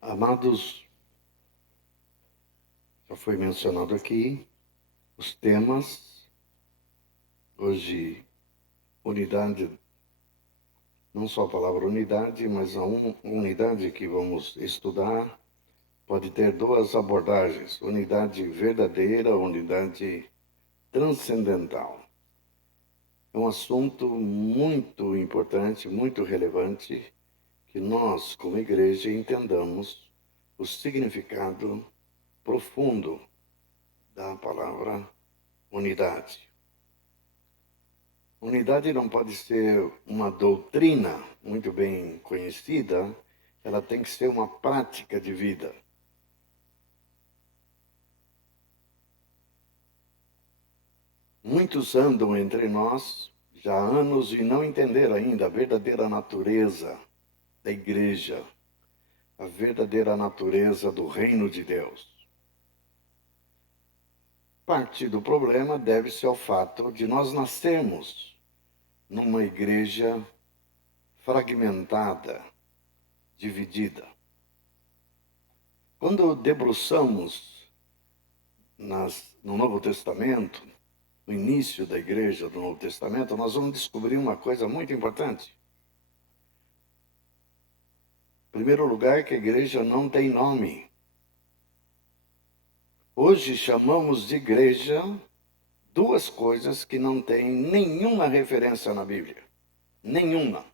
Amados, já foi mencionado aqui os temas. Hoje, unidade, não só a palavra unidade, mas a unidade que vamos estudar pode ter duas abordagens: unidade verdadeira, unidade transcendental. É um assunto muito importante, muito relevante, que nós, como igreja, entendamos o significado profundo da palavra unidade. Unidade não pode ser uma doutrina muito bem conhecida, ela tem que ser uma prática de vida. Muitos andam entre nós já há anos e não entenderam ainda a verdadeira natureza da igreja, a verdadeira natureza do reino de Deus. Parte do problema deve-se ao fato de nós nascermos numa igreja fragmentada, dividida. Quando debruçamos no Novo Testamento, no início da igreja do Novo Testamento, nós vamos descobrir uma coisa muito importante. Em primeiro lugar, que a igreja não tem nome. Hoje chamamos de igreja duas coisas que não têm nenhuma referência na Bíblia. Nenhuma.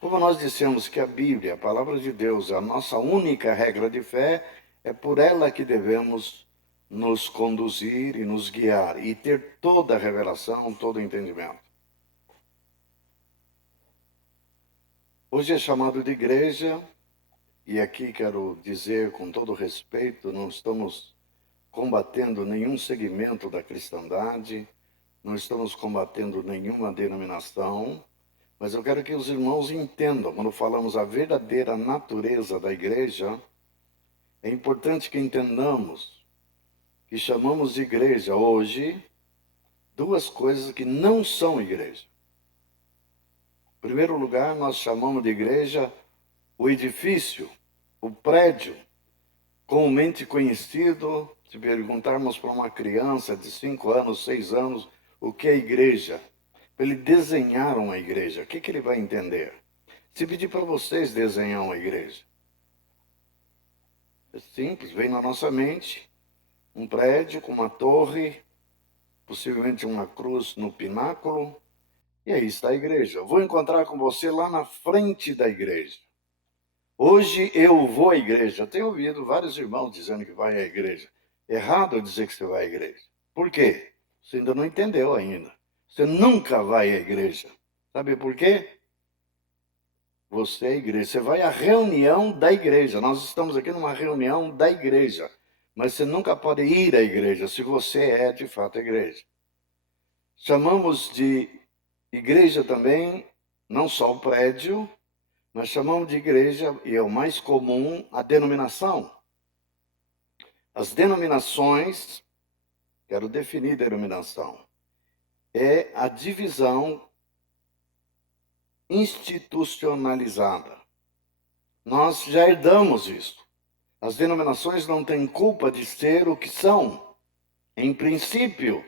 Como nós dissemos que a Bíblia, a palavra de Deus, é a nossa única regra de fé, é por ela que devemos nos conduzir e nos guiar e ter toda a revelação, todo o entendimento. Hoje é chamado de igreja, e aqui quero dizer com todo respeito, não estamos combatendo nenhum segmento da cristandade, não estamos combatendo nenhuma denominação, mas eu quero que os irmãos entendam, quando falamos a verdadeira natureza da igreja, é importante que entendamos que chamamos de igreja hoje duas coisas que não são igreja. Em primeiro lugar, nós chamamos de igreja o edifício, o prédio, comumente conhecido. Se perguntarmos para uma criança de 5 anos, 6 anos, o que é igreja, para ele desenhar uma igreja, o que ele vai entender? Se pedir para vocês desenhar uma igreja, é simples, vem na nossa mente um prédio com uma torre, possivelmente uma cruz no pináculo, e aí está a igreja. Eu vou encontrar com você lá na frente da igreja. Hoje eu vou à igreja. Eu tenho ouvido vários irmãos dizendo que vai à igreja. Errado eu dizer que você vai à igreja. Por quê? Você ainda não entendeu ainda. Você nunca vai à igreja. Sabe por quê? Você é a igreja. Você vai à reunião da igreja. Nós estamos aqui numa reunião da igreja. Mas você nunca pode ir à igreja se você é de fato a igreja. Chamamos de igreja também, não só o prédio, mas chamamos de igreja, e é o mais comum, a denominação. As denominações, quero definir denominação, é a divisão institucionalizada. Nós já herdamos isso. As denominações não têm culpa de ser o que são, em princípio,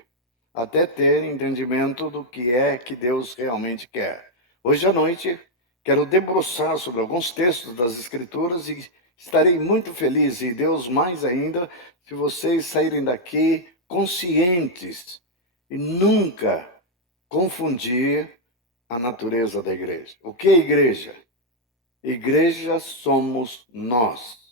até ter entendimento do que é que Deus realmente quer. Hoje à noite, quero debruçar sobre alguns textos das Escrituras e estarei muito feliz, e Deus mais ainda, se vocês saírem daqui conscientes e nunca confundir a natureza da igreja. O que é igreja? Igreja somos nós.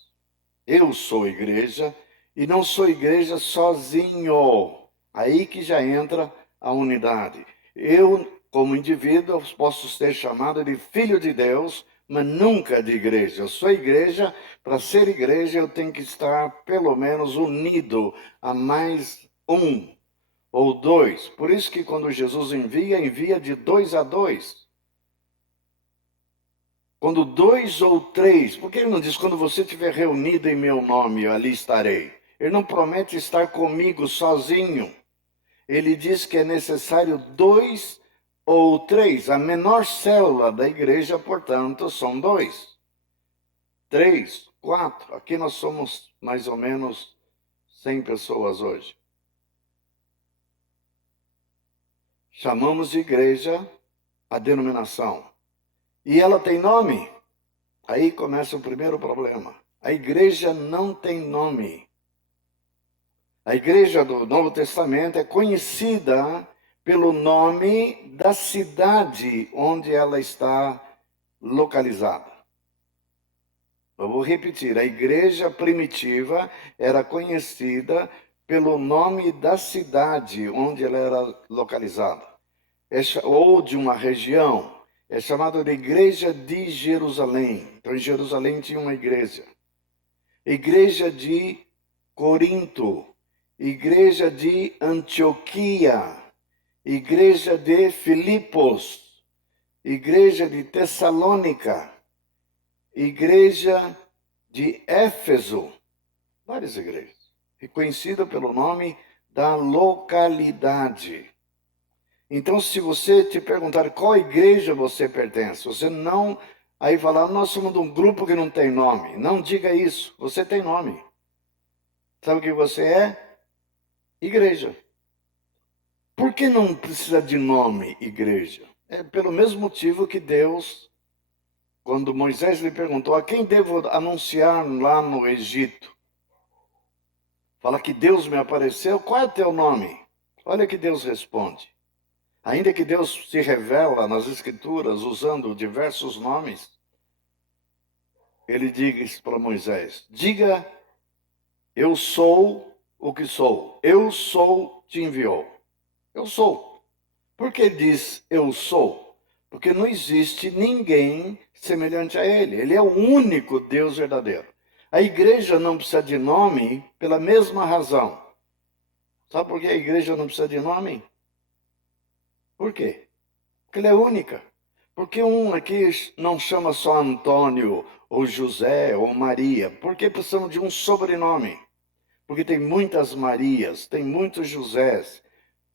Eu sou igreja e não sou igreja sozinho. Aí que já entra a unidade. Eu, como indivíduo, posso ser chamado de filho de Deus, mas nunca de igreja. Eu sou igreja, para ser igreja eu tenho que estar pelo menos unido a mais um ou dois. Por isso que quando Jesus envia de 2 a 2. Quando 2 ou 3, porque ele não diz, quando você estiver reunido em meu nome, ali estarei. Ele não promete estar comigo sozinho. ele diz que é necessário 2 ou 3. A menor célula da igreja, portanto, são 2, 3, 4. Aqui nós somos mais ou menos 100 pessoas hoje. Chamamos de igreja a denominação. E ela tem nome? Aí começa o primeiro problema. A igreja não tem nome. A igreja do Novo Testamento é conhecida pelo nome da cidade onde ela está localizada. Eu vou repetir, a igreja primitiva era conhecida pelo nome da cidade onde ela era localizada, ou de uma região. É chamada de Igreja de Jerusalém. Então, em Jerusalém tinha uma igreja. Igreja de Corinto, Igreja de Antioquia, Igreja de Filipos, Igreja de Tessalônica, Igreja de Éfeso, várias igrejas, reconhecida pelo nome da localidade. Então, se você te perguntar qual igreja você pertence, você não aí falar, nós somos de um grupo que não tem nome. Não diga isso, você tem nome. Sabe o que você é? Igreja. Por que não precisa de nome, igreja? É pelo mesmo motivo que Deus, quando Moisés lhe perguntou, a quem devo anunciar lá no Egito? Fala que Deus me apareceu, qual é o teu nome? Olha que Deus responde. Ainda que Deus se revela nas Escrituras usando diversos nomes, ele diz para Moisés, diga, eu sou o que sou. Eu sou te enviou. Eu sou. Por que diz eu sou? Porque não existe ninguém semelhante a ele. Ele é o único Deus verdadeiro. A igreja não precisa de nome pela mesma razão. Sabe por que a igreja não precisa de nome? Por quê? Porque ela é única. Porque um aqui não chama só Antônio, ou José, ou Maria. Por que precisamos de um sobrenome? Porque tem muitas Marias, tem muitos Josés,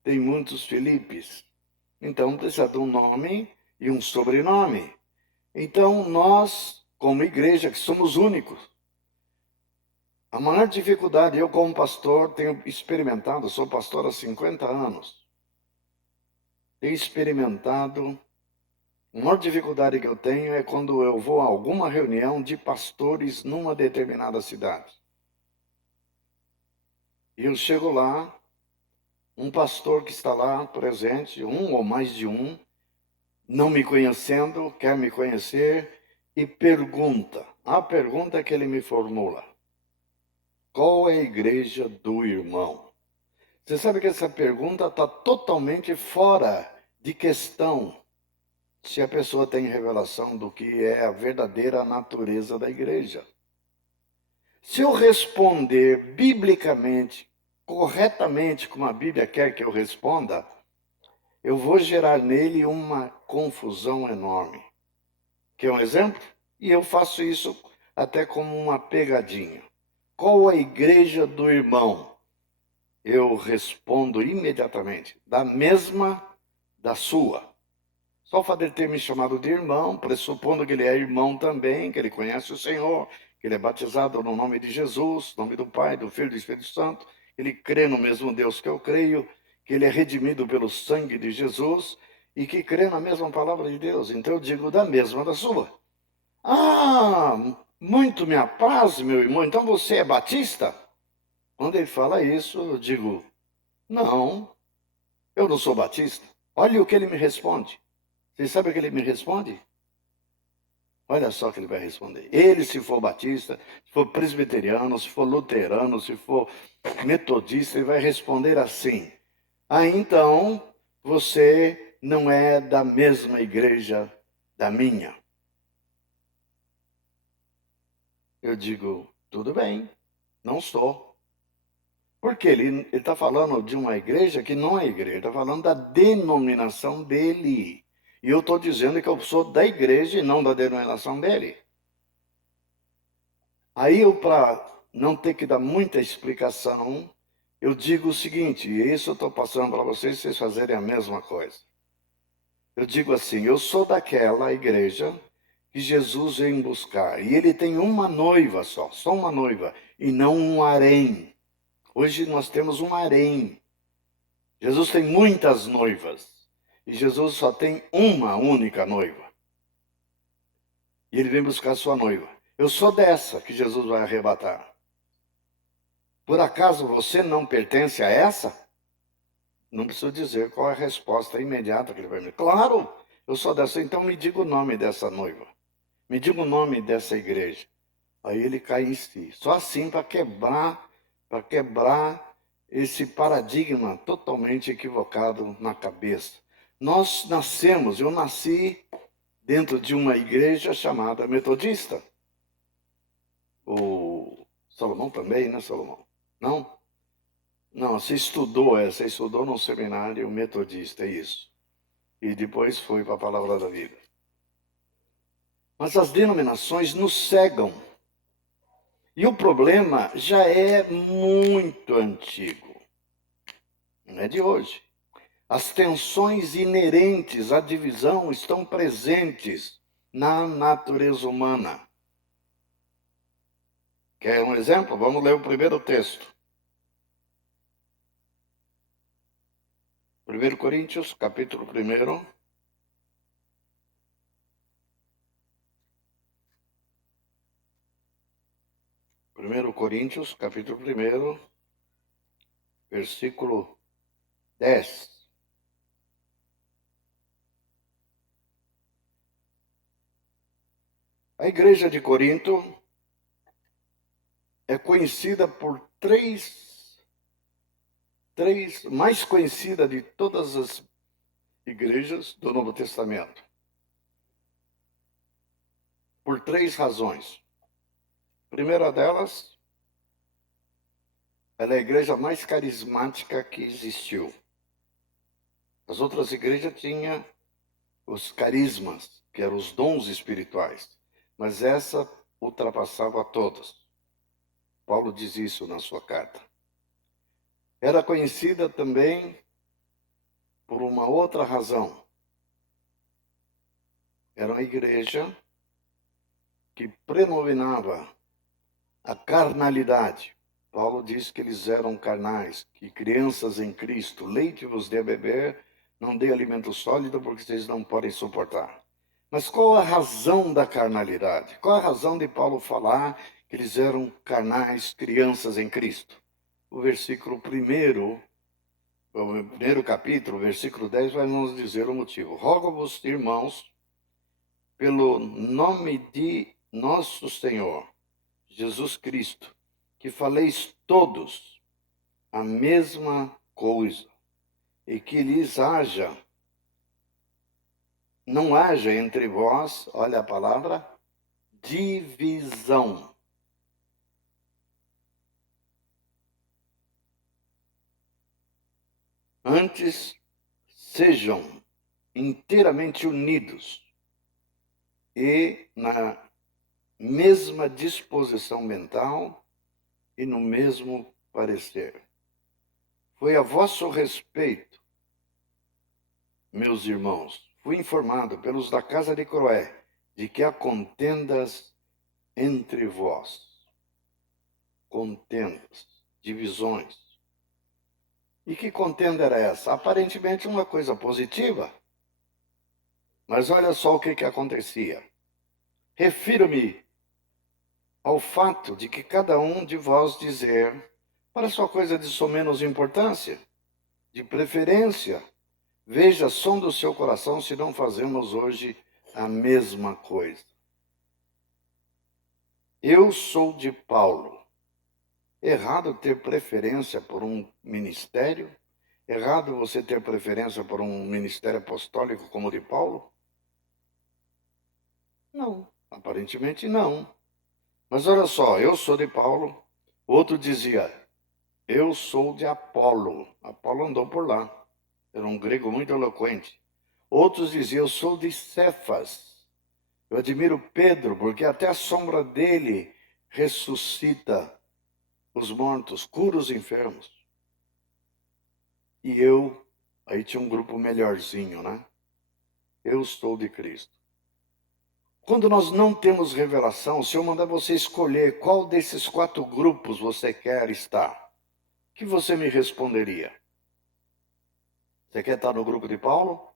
tem muitos Filipes. Então precisa de um nome e um sobrenome. Então nós, como igreja, que somos únicos. A maior dificuldade, eu como pastor tenho experimentado, sou pastor há 50 anos. Tenho experimentado. A maior dificuldade que eu tenho é quando eu vou a alguma reunião de pastores numa determinada cidade. E eu chego lá, um pastor que está lá presente, um ou mais de um, não me conhecendo, quer me conhecer e pergunta. A pergunta que ele me formula: qual é a igreja do irmão? Você sabe que essa pergunta está totalmente fora de questão se a pessoa tem revelação do que é a verdadeira natureza da igreja. Se eu responder biblicamente, corretamente, como a Bíblia quer que eu responda, eu vou gerar nele uma confusão enorme. Quer um exemplo? E eu faço isso até como uma pegadinha. Qual a igreja do irmão? Eu respondo imediatamente, da mesma da sua. Só o fato de ter me chamado de irmão, pressupondo que ele é irmão também, que ele conhece o Senhor, que ele é batizado no nome de Jesus, no nome do Pai, do Filho e do Espírito Santo, ele crê no mesmo Deus que eu creio, que ele é redimido pelo sangue de Jesus e que crê na mesma palavra de Deus. Então eu digo da mesma da sua. Ah, muito me apraz, meu irmão, então você é batista? Quando ele fala isso, eu digo, não, eu não sou batista. Olha o que ele me responde. Você sabe o que ele me responde? Olha só o que ele vai responder. Ele, se for batista, se for presbiteriano, se for luterano, se for metodista, ele vai responder assim: ah, então você não é da mesma igreja da minha. Eu digo, tudo bem, não sou. Porque ele está falando de uma igreja que não é igreja, está falando da denominação dele. E eu estou dizendo que eu sou da igreja e não da denominação dele. Aí eu, para não ter que dar muita explicação, eu digo o seguinte, e isso eu estou passando para vocês fazerem a mesma coisa. Eu digo assim, eu sou daquela igreja que Jesus vem buscar, e ele tem uma noiva só uma noiva, e não um harém. Hoje nós temos um harém. Jesus tem muitas noivas, e Jesus só tem uma única noiva. E ele vem buscar sua noiva. Eu sou dessa que Jesus vai arrebatar. Por acaso você não pertence a essa? Não preciso dizer qual é a resposta imediata que ele vai me dar. Claro, eu sou dessa, então me diga o nome dessa noiva. Me diga o nome dessa igreja. Aí ele cai em si. Só assim para quebrar esse paradigma totalmente equivocado na cabeça. Nós nascemos, eu nasci dentro de uma igreja chamada metodista. O Salomão também, né, Salomão? Não? Não, você estudou num seminário metodista, é isso. E depois foi para a Palavra da Vida. Mas as denominações nos cegam. E o problema já é muito antigo. Não é de hoje. As tensões inerentes à divisão estão presentes na natureza humana. Quer um exemplo? Vamos ler o primeiro texto. 1 Coríntios, capítulo 1. 1 Coríntios, capítulo 1, versículo 10. A igreja de Corinto é conhecida por mais conhecida de todas as igrejas do Novo Testamento. Por 3 razões. A primeira delas, ela é a igreja mais carismática que existiu. As outras igrejas tinham os carismas, que eram os dons espirituais, mas essa ultrapassava todas. Paulo diz isso na sua carta. Era conhecida também por uma outra razão. Era uma igreja que predominava a carnalidade. Paulo diz que eles eram carnais, que crianças em Cristo, leite vos dê a beber, não dê alimento sólido, porque vocês não podem suportar. Mas qual a razão da carnalidade? Qual a razão de Paulo falar que eles eram carnais, crianças em Cristo? O versículo 1, o primeiro capítulo, versículo 10, vai nos dizer o motivo. Rogo-vos, irmãos, pelo nome de nosso Senhor, Jesus Cristo, que faleis todos a mesma coisa, e que não haja entre vós, olha a palavra, divisão. Antes, sejam inteiramente unidos e na mesma disposição mental e no mesmo parecer. Foi a vosso respeito, meus irmãos, fui informado pelos da casa de Cloé de que há contendas entre vós. Contendas, divisões. E que contenda era essa? Aparentemente uma coisa positiva. Mas olha só o que acontecia. Refiro-me ao fato de que cada um de vós dizer, para sua coisa de somenos importância, de preferência, veja som do seu coração se não fazemos hoje a mesma coisa. Eu sou de Paulo. Errado ter preferência por um ministério? Errado você ter preferência por um ministério apostólico como o de Paulo? Não, aparentemente não. Mas olha só, eu sou de Paulo. Outro dizia, eu sou de Apolo. Apolo andou por lá. Era um grego muito eloquente. Outros diziam, eu sou de Cefas. Eu admiro Pedro, porque até a sombra dele ressuscita os mortos, cura os enfermos. e eu, aí tinha um grupo melhorzinho, né? Eu sou de Cristo. Quando nós não temos revelação, o Senhor manda você escolher qual desses 4 grupos você quer estar. O que você me responderia? Você quer estar no grupo de Paulo?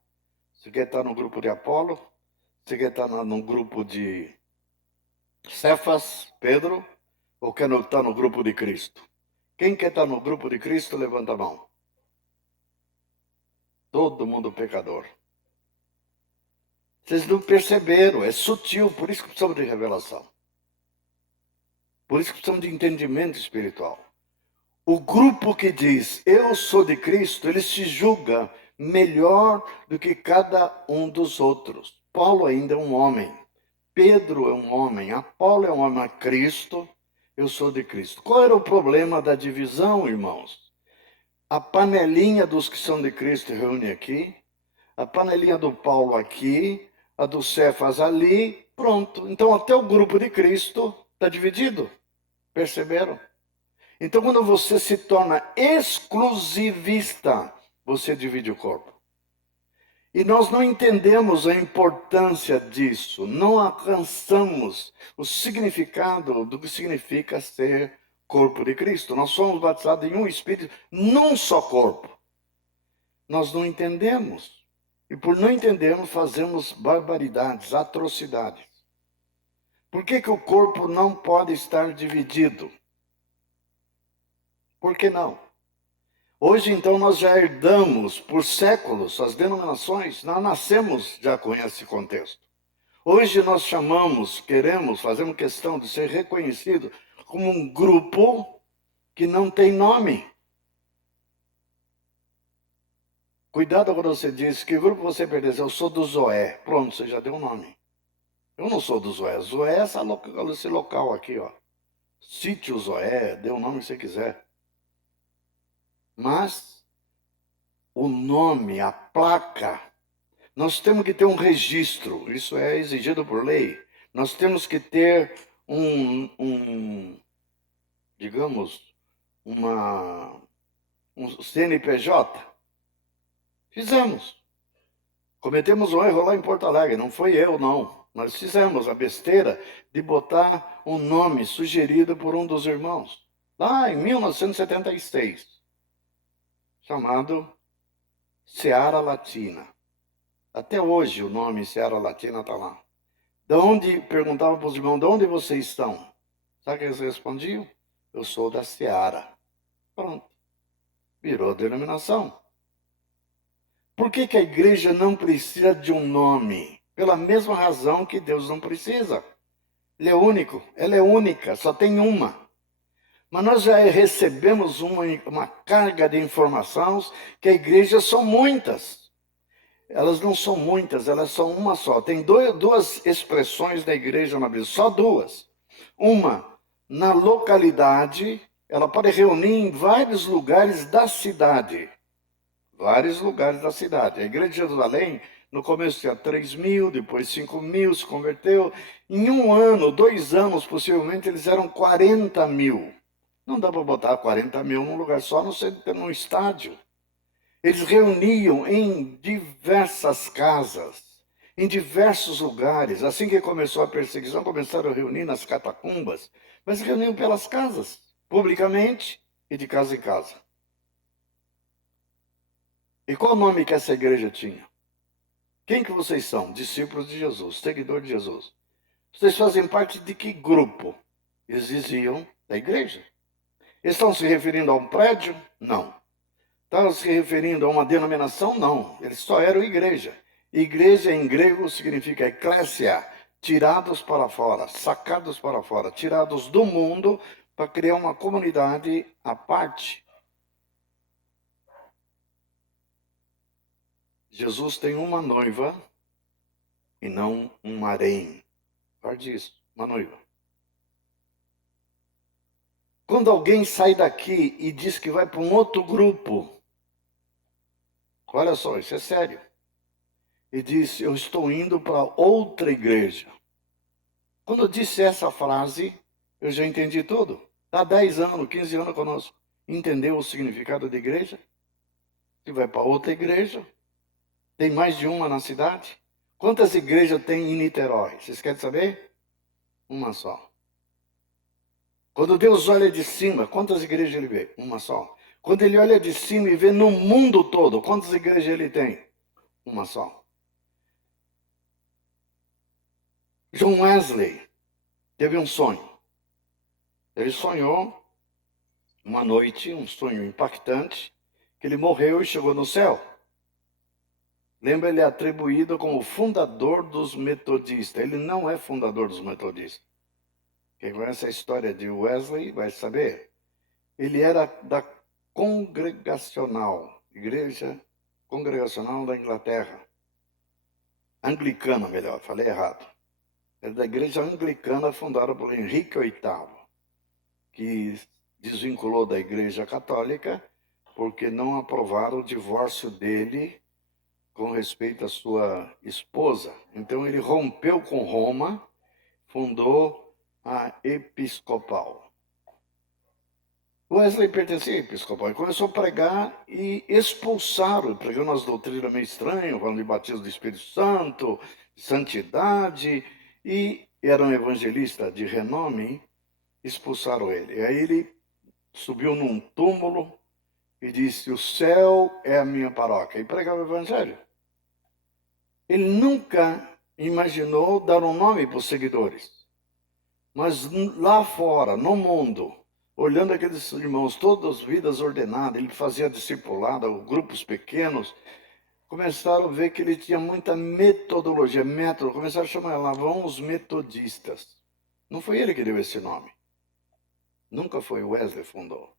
Você quer estar no grupo de Apolo? Você quer estar no grupo de Cefas, Pedro? Ou quer estar no grupo de Cristo? Quem quer estar no grupo de Cristo, levanta a mão. Todo mundo pecador. Vocês não perceberam, é sutil, por isso que precisamos de revelação. Por isso que precisamos de entendimento espiritual. O grupo que diz, eu sou de Cristo, ele se julga melhor do que cada um dos outros. Paulo ainda é um homem. Pedro é um homem. Apolo é um homem. Cristo, eu sou de Cristo. Qual era o problema da divisão, irmãos? A panelinha dos que são de Cristo reúne aqui. A panelinha do Paulo aqui. A do Cefas ali. Pronto. Então até o grupo de Cristo está dividido. Perceberam? Então, quando você se torna exclusivista, você divide o corpo. E nós não entendemos a importância disso, não alcançamos o significado do que significa ser corpo de Cristo. Nós somos batizados em um Espírito, num só corpo. Nós não entendemos. E por não entendermos, fazemos barbaridades, atrocidades. Por que o corpo não pode estar dividido? Por que não? Hoje, então, nós já herdamos por séculos as denominações, nós nascemos já com esse contexto. Hoje nós chamamos, queremos, fazemos questão de ser reconhecido como um grupo que não tem nome. Cuidado quando você diz que grupo você pertence. Eu sou do Zoé. Pronto, você já deu um nome. Eu não sou do Zoé. Zoé é esse local aqui, ó. Sítio Zoé, dê o nome que você quiser. Mas o nome, a placa, nós temos que ter um registro, isso é exigido por lei. Nós temos que ter digamos, um CNPJ. Fizemos. Cometemos um erro lá em Porto Alegre, não foi eu, não. Nós fizemos a besteira de botar um nome sugerido por um dos irmãos, lá em 1976, chamado Seara Latina. Até hoje o nome Seara Latina está lá. Perguntava para os irmãos, de onde vocês estão? Sabe o que eles respondiam? Eu sou da Seara. Pronto. Virou denominação. Por que a igreja não precisa de um nome? Pela mesma razão que Deus não precisa. Ele é único, ela é única, só tem uma. Mas nós já recebemos uma carga de informações que a igreja são muitas. Elas não são muitas, elas são uma só. Tem duas expressões da igreja na Bíblia, só duas. Uma, na localidade, ela pode reunir em vários lugares da cidade. Vários lugares da cidade. A igreja de Jerusalém, no começo tinha 3.000, depois 5.000, se converteu. Em 1 ano, 2 anos, possivelmente, eles eram 40.000. Não dá para botar 40.000 num lugar só, a não ser num estádio. Eles reuniam em diversas casas, em diversos lugares. Assim que começou a perseguição, começaram a reunir nas catacumbas, mas reuniam pelas casas, publicamente e de casa em casa. E qual o nome que essa igreja tinha? Quem que vocês são? Discípulos de Jesus, seguidores de Jesus. Vocês fazem parte de que grupo? Eles diziam da igreja. Eles estão se referindo a um prédio? Não. Estão se referindo a uma denominação? Não. Eles só eram igreja. Igreja em grego significa eclésia, tirados para fora, sacados para fora, tirados do mundo para criar uma comunidade à parte. Jesus tem uma noiva e não um harém. Guarde isso, uma noiva. Quando alguém sai daqui e diz que vai para um outro grupo, olha só, isso é sério. E diz, eu estou indo para outra igreja. Quando eu disse essa frase, eu já entendi tudo. Está 10 anos, 15 anos conosco. Entendeu o significado de igreja? Você vai para outra igreja. Tem mais de uma na cidade? Quantas igrejas tem em Niterói? Vocês querem saber? Uma só. Quando Deus olha de cima, quantas igrejas ele vê? Uma só. Quando ele olha de cima e vê no mundo todo, quantas igrejas ele tem? Uma só. John Wesley teve um sonho. Ele sonhou uma noite, um sonho impactante, que ele morreu e chegou no céu. Lembra, ele é atribuído como fundador dos metodistas. Ele não é fundador dos metodistas. Quem conhece a história de Wesley vai saber. Ele era da Congregacional, Igreja Congregacional da Inglaterra. Anglicana, melhor, falei errado. Era da Igreja Anglicana fundada por Henrique VIII, que desvinculou da Igreja Católica porque não aprovaram o divórcio dele com respeito à sua esposa. Então ele rompeu com Roma, fundou a Episcopal. Wesley pertencia à Episcopal e começou a pregar e expulsaram, pregando as doutrinas meio estranhas, falando de batismo do Espírito Santo, santidade, e era um evangelista de renome, expulsaram ele. E aí ele subiu num túmulo e disse: o céu é a minha paróquia, e pregava o evangelho. Ele nunca imaginou dar um nome para os seguidores. Mas lá fora, no mundo, olhando aqueles irmãos, todas as vidas ordenadas, ele fazia discipulado, grupos pequenos, começaram a ver que ele tinha muita metodologia, método, começaram a chamar lá, vão os metodistas. Não foi ele que deu esse nome. Nunca foi, Wesley fundou.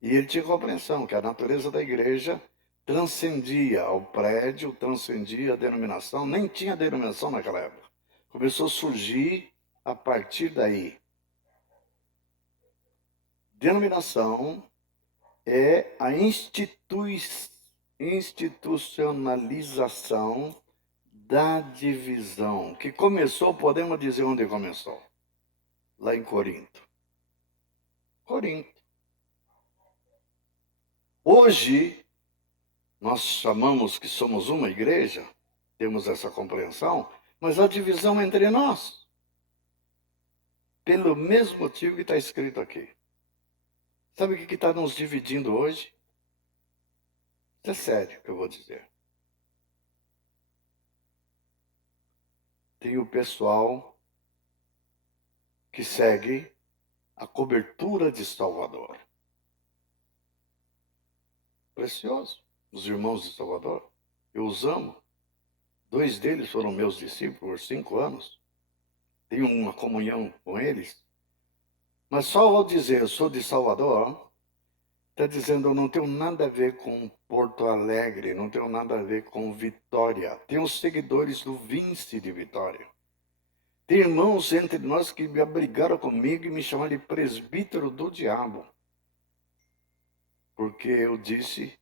E ele tinha compreensão que a natureza da igreja transcendia ao prédio, transcendia a denominação, nem tinha denominação naquela época. Começou a surgir a partir daí. Denominação é a institucionalização da divisão, que começou, podemos dizer onde começou? Lá em Corinto. Corinto. Hoje, nós chamamos que somos uma igreja, temos essa compreensão, mas a divisão é entre nós. Pelo mesmo motivo que está escrito aqui. Sabe o que está nos dividindo hoje? Isso é sério que eu vou dizer. Tem o pessoal que segue a cobertura de Salvador. Precioso. Os irmãos de Salvador. Eu os amo. 2 deles foram meus discípulos por 5 anos. Tenho uma comunhão com eles. Mas só ao dizer eu sou de Salvador, está dizendo eu não tenho nada a ver com Porto Alegre, não tenho nada a ver com Vitória. Tem os seguidores do Vinci de Vitória. Tem irmãos entre nós que me abrigaram comigo e me chamaram de presbítero do diabo. Porque eu disse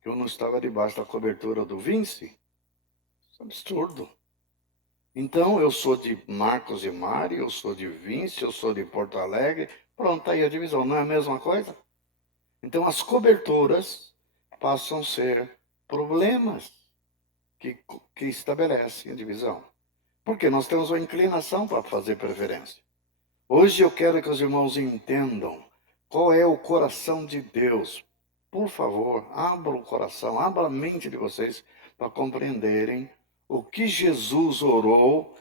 que eu não estava debaixo da cobertura do Vinci. Isso é absurdo. Então, eu sou de Marcos e Mari, eu sou de Vinci, eu sou de Porto Alegre. Pronto, aí a divisão. Não é a mesma coisa? Então, as coberturas passam a ser problemas que estabelecem a divisão. Porque nós temos uma inclinação para fazer preferência. Hoje eu quero que os irmãos entendam qual é o coração de Deus. Por favor, abra o coração, abra a mente de vocês para compreenderem o que Jesus orou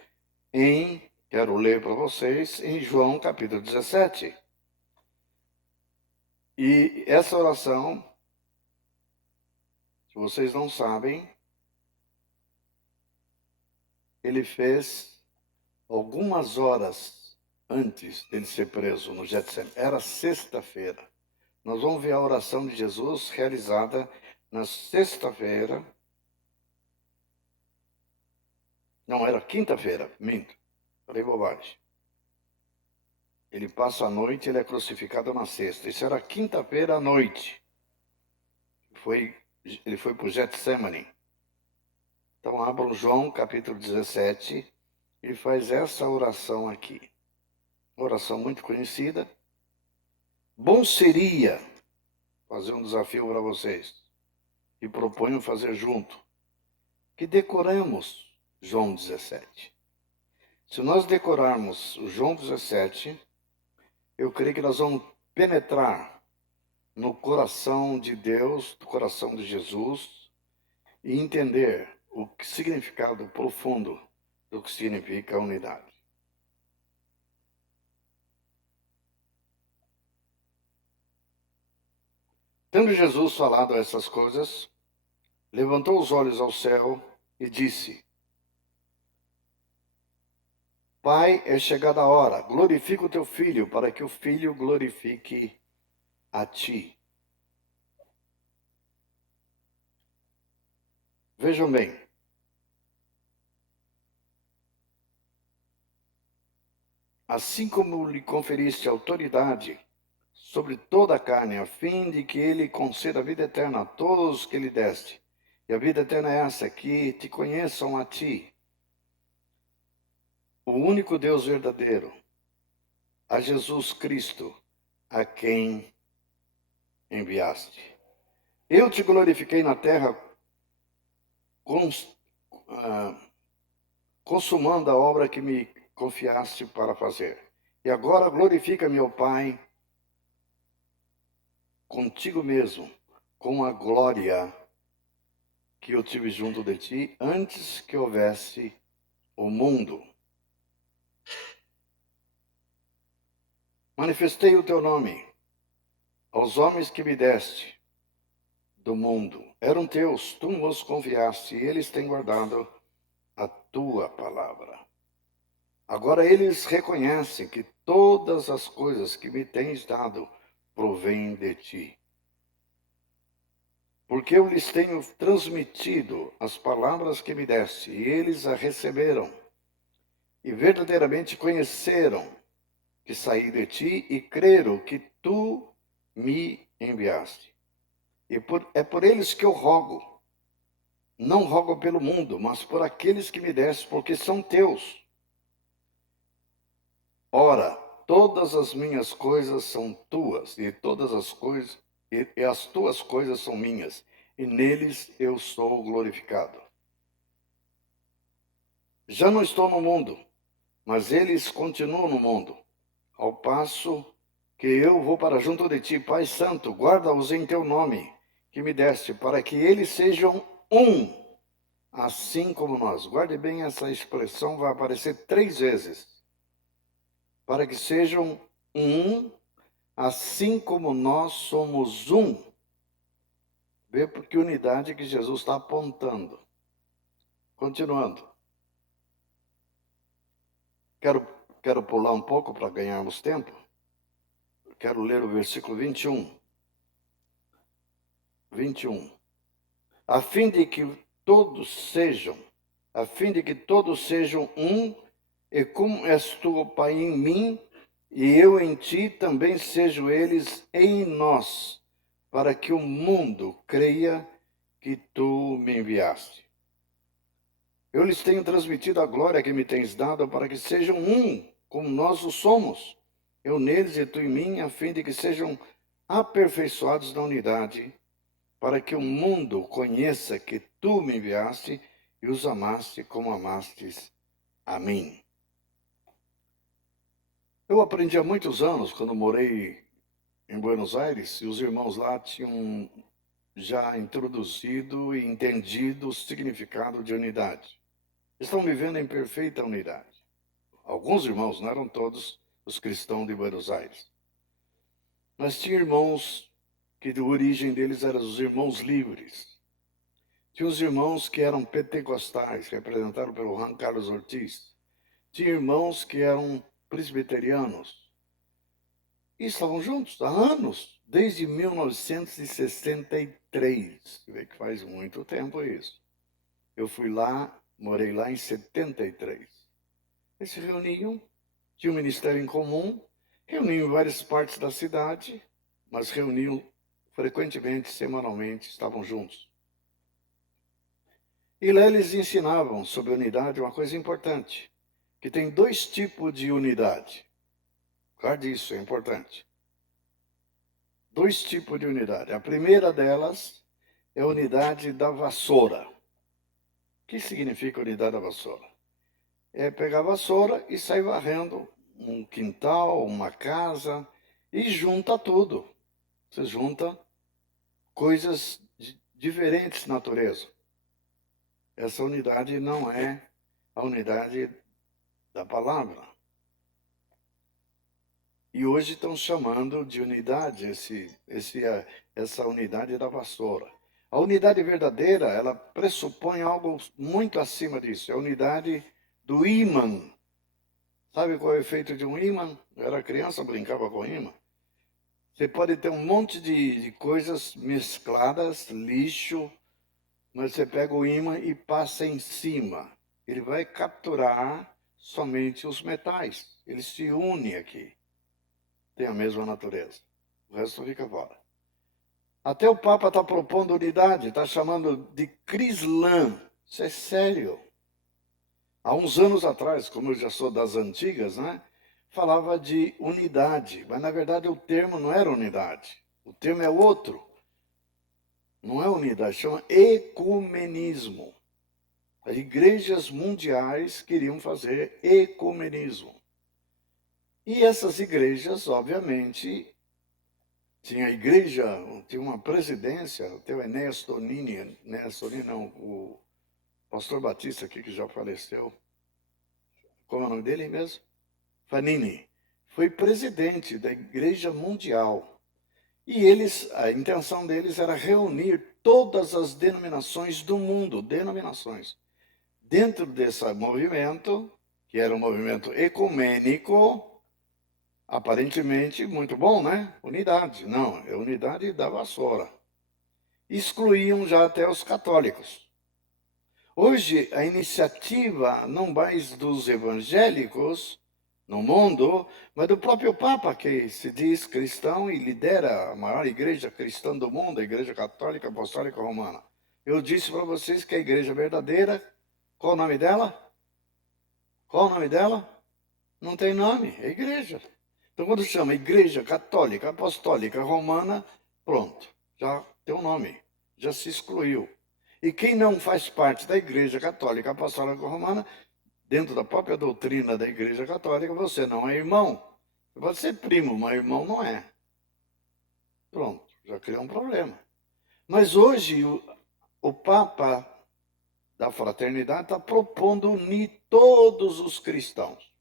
quero ler para vocês, em João capítulo 17. E essa oração, se vocês não sabem, ele fez algumas horas antes dele ser preso no Getsemane. Era sexta-feira. Nós vamos ver a oração de Jesus realizada na sexta-feira. Não, era quinta-feira, minto. Falei bobagem. Ele passa a noite, ele é crucificado na sexta. Isso era quinta-feira à noite. Ele foi para o Getsemane. Então, abra João capítulo 17 e faz essa oração aqui. Oração muito conhecida. Bom seria, fazer um desafio para vocês. E proponho fazer junto. Que decoremos João 17. Se nós decorarmos o João 17, eu creio que nós vamos penetrar no coração de Deus, no coração de Jesus, e entender o significado profundo do que significa a unidade. Tendo Jesus falado essas coisas, levantou os olhos ao céu e disse: Pai, é chegada a hora, glorifica o teu filho, para que o filho glorifique a ti. Vejam bem, assim como lhe conferiste autoridade sobre toda a carne, a fim de que ele conceda a vida eterna a todos que lhe deste. E a vida eterna é essa, que te conheçam a ti, o único Deus verdadeiro, a Jesus Cristo, a quem enviaste. Eu te glorifiquei na terra, consumando a obra que me confiaste para fazer. E agora glorifica meu Pai contigo mesmo, com a glória que eu tive junto de ti antes que houvesse o mundo. Manifestei o teu nome aos homens que me deste do mundo. Eram teus, tu os confiaste, e eles têm guardado a tua palavra. Agora eles reconhecem que todas as coisas que me tens dado provêm de ti. Porque eu lhes tenho transmitido as palavras que me deste, e eles a receberam, e verdadeiramente conheceram que saí de ti, e creram que tu me enviaste. É por eles que eu rogo. Não rogo pelo mundo, mas por aqueles que me deste, porque são teus. Ora, todas as minhas coisas são tuas, e todas as coisas, e as tuas coisas são minhas, e neles eu sou glorificado. Já não estou no mundo, mas eles continuam no mundo, ao passo que eu vou para junto de ti. Pai Santo, guarda-os em teu nome, que me deste, para que eles sejam um, assim como nós. Guarde bem essa expressão, vai aparecer 3 vezes. Para que sejam um, assim como nós somos um. Vê por que unidade que Jesus está apontando. Continuando. Quero pular um pouco para ganharmos tempo. Quero ler o versículo 21. 21. A fim de que todos sejam um, e como és tu, Pai, em mim, e eu em ti, também sejam eles em nós, para que o mundo creia que tu me enviaste. Eu lhes tenho transmitido a glória que me tens dado, para que sejam um, como nós o somos, eu neles e tu em mim, a fim de que sejam aperfeiçoados na unidade, para que o mundo conheça que tu me enviaste e os amaste como amastes a mim. Eu aprendi há muitos anos, quando morei em Buenos Aires, e os irmãos lá tinham já introduzido e entendido o significado de unidade. Estão vivendo em perfeita unidade. Alguns irmãos, não eram todos os cristãos de Buenos Aires. Mas tinha irmãos que a origem deles eram os irmãos livres. Tinha os irmãos que eram pentecostais, representados pelo Juan Carlos Ortiz. Tinha irmãos que eram presbiterianos. E estavam juntos há anos, desde 1963. Vê que faz muito tempo isso. Eu fui lá, morei lá em 73. Eles se reuniam, tinham um ministério em comum, reuniam em várias partes da cidade, mas reuniam frequentemente, semanalmente, estavam juntos. E lá eles ensinavam sobre unidade uma coisa importante, que tem 2 tipos de unidade. Guarde isso, é importante. dois tipos de unidade. A primeira delas é a unidade da vassoura. O que significa unidade da vassoura? É pegar a vassoura e sair varrendo um quintal, uma casa, e junta tudo. Você junta coisas de diferentes natureza. Essa unidade não é a unidade da palavra. E hoje estão chamando de unidade essa unidade da vassoura. A unidade verdadeira, ela pressupõe algo muito acima disso. É a unidade do ímã. Sabe qual é o efeito de um ímã? Eu era criança, brincava com ímã. Você pode ter um monte de coisas mescladas, lixo, mas você pega o ímã e passa em cima. Ele vai capturar somente os metais. Ele se une aqui. Tem a mesma natureza. O resto fica fora. Até o Papa está propondo unidade, está chamando de Crislã. Isso é sério. Há uns anos atrás, como eu já sou das antigas, né, falava de unidade, mas na verdade o termo não era unidade. O termo é outro. Não é unidade, chama ecumenismo. As igrejas mundiais queriam fazer ecumenismo. E essas igrejas, obviamente, tinha a igreja, tinha uma presidência, tem o Enéas Tonini, não, o pastor Batista aqui que já faleceu. Como é o nome dele mesmo? Fanini. Foi presidente da Igreja Mundial. E a intenção deles era reunir todas as denominações do mundo, dentro desse movimento, que era um movimento ecumênico, aparentemente muito bom, né? Unidade. Não, é unidade da vassoura. Excluíam já até os católicos. Hoje, a iniciativa não mais dos evangélicos no mundo, mas do próprio Papa, que se diz cristão e lidera a maior igreja cristã do mundo, a Igreja Católica Apostólica Romana. Eu disse para vocês que a igreja verdadeira, qual o nome dela? Qual o nome dela? Não tem nome, é igreja. Então, quando chama Igreja Católica Apostólica Romana, pronto, já tem um nome, já se excluiu. E quem não faz parte da Igreja Católica Apostólica Romana, dentro da própria doutrina da Igreja Católica, você não é irmão. Você pode ser primo, mas irmão não é. Pronto, já criou um problema. Mas hoje o Papa da Fraternidade está propondo unir todos os cristãos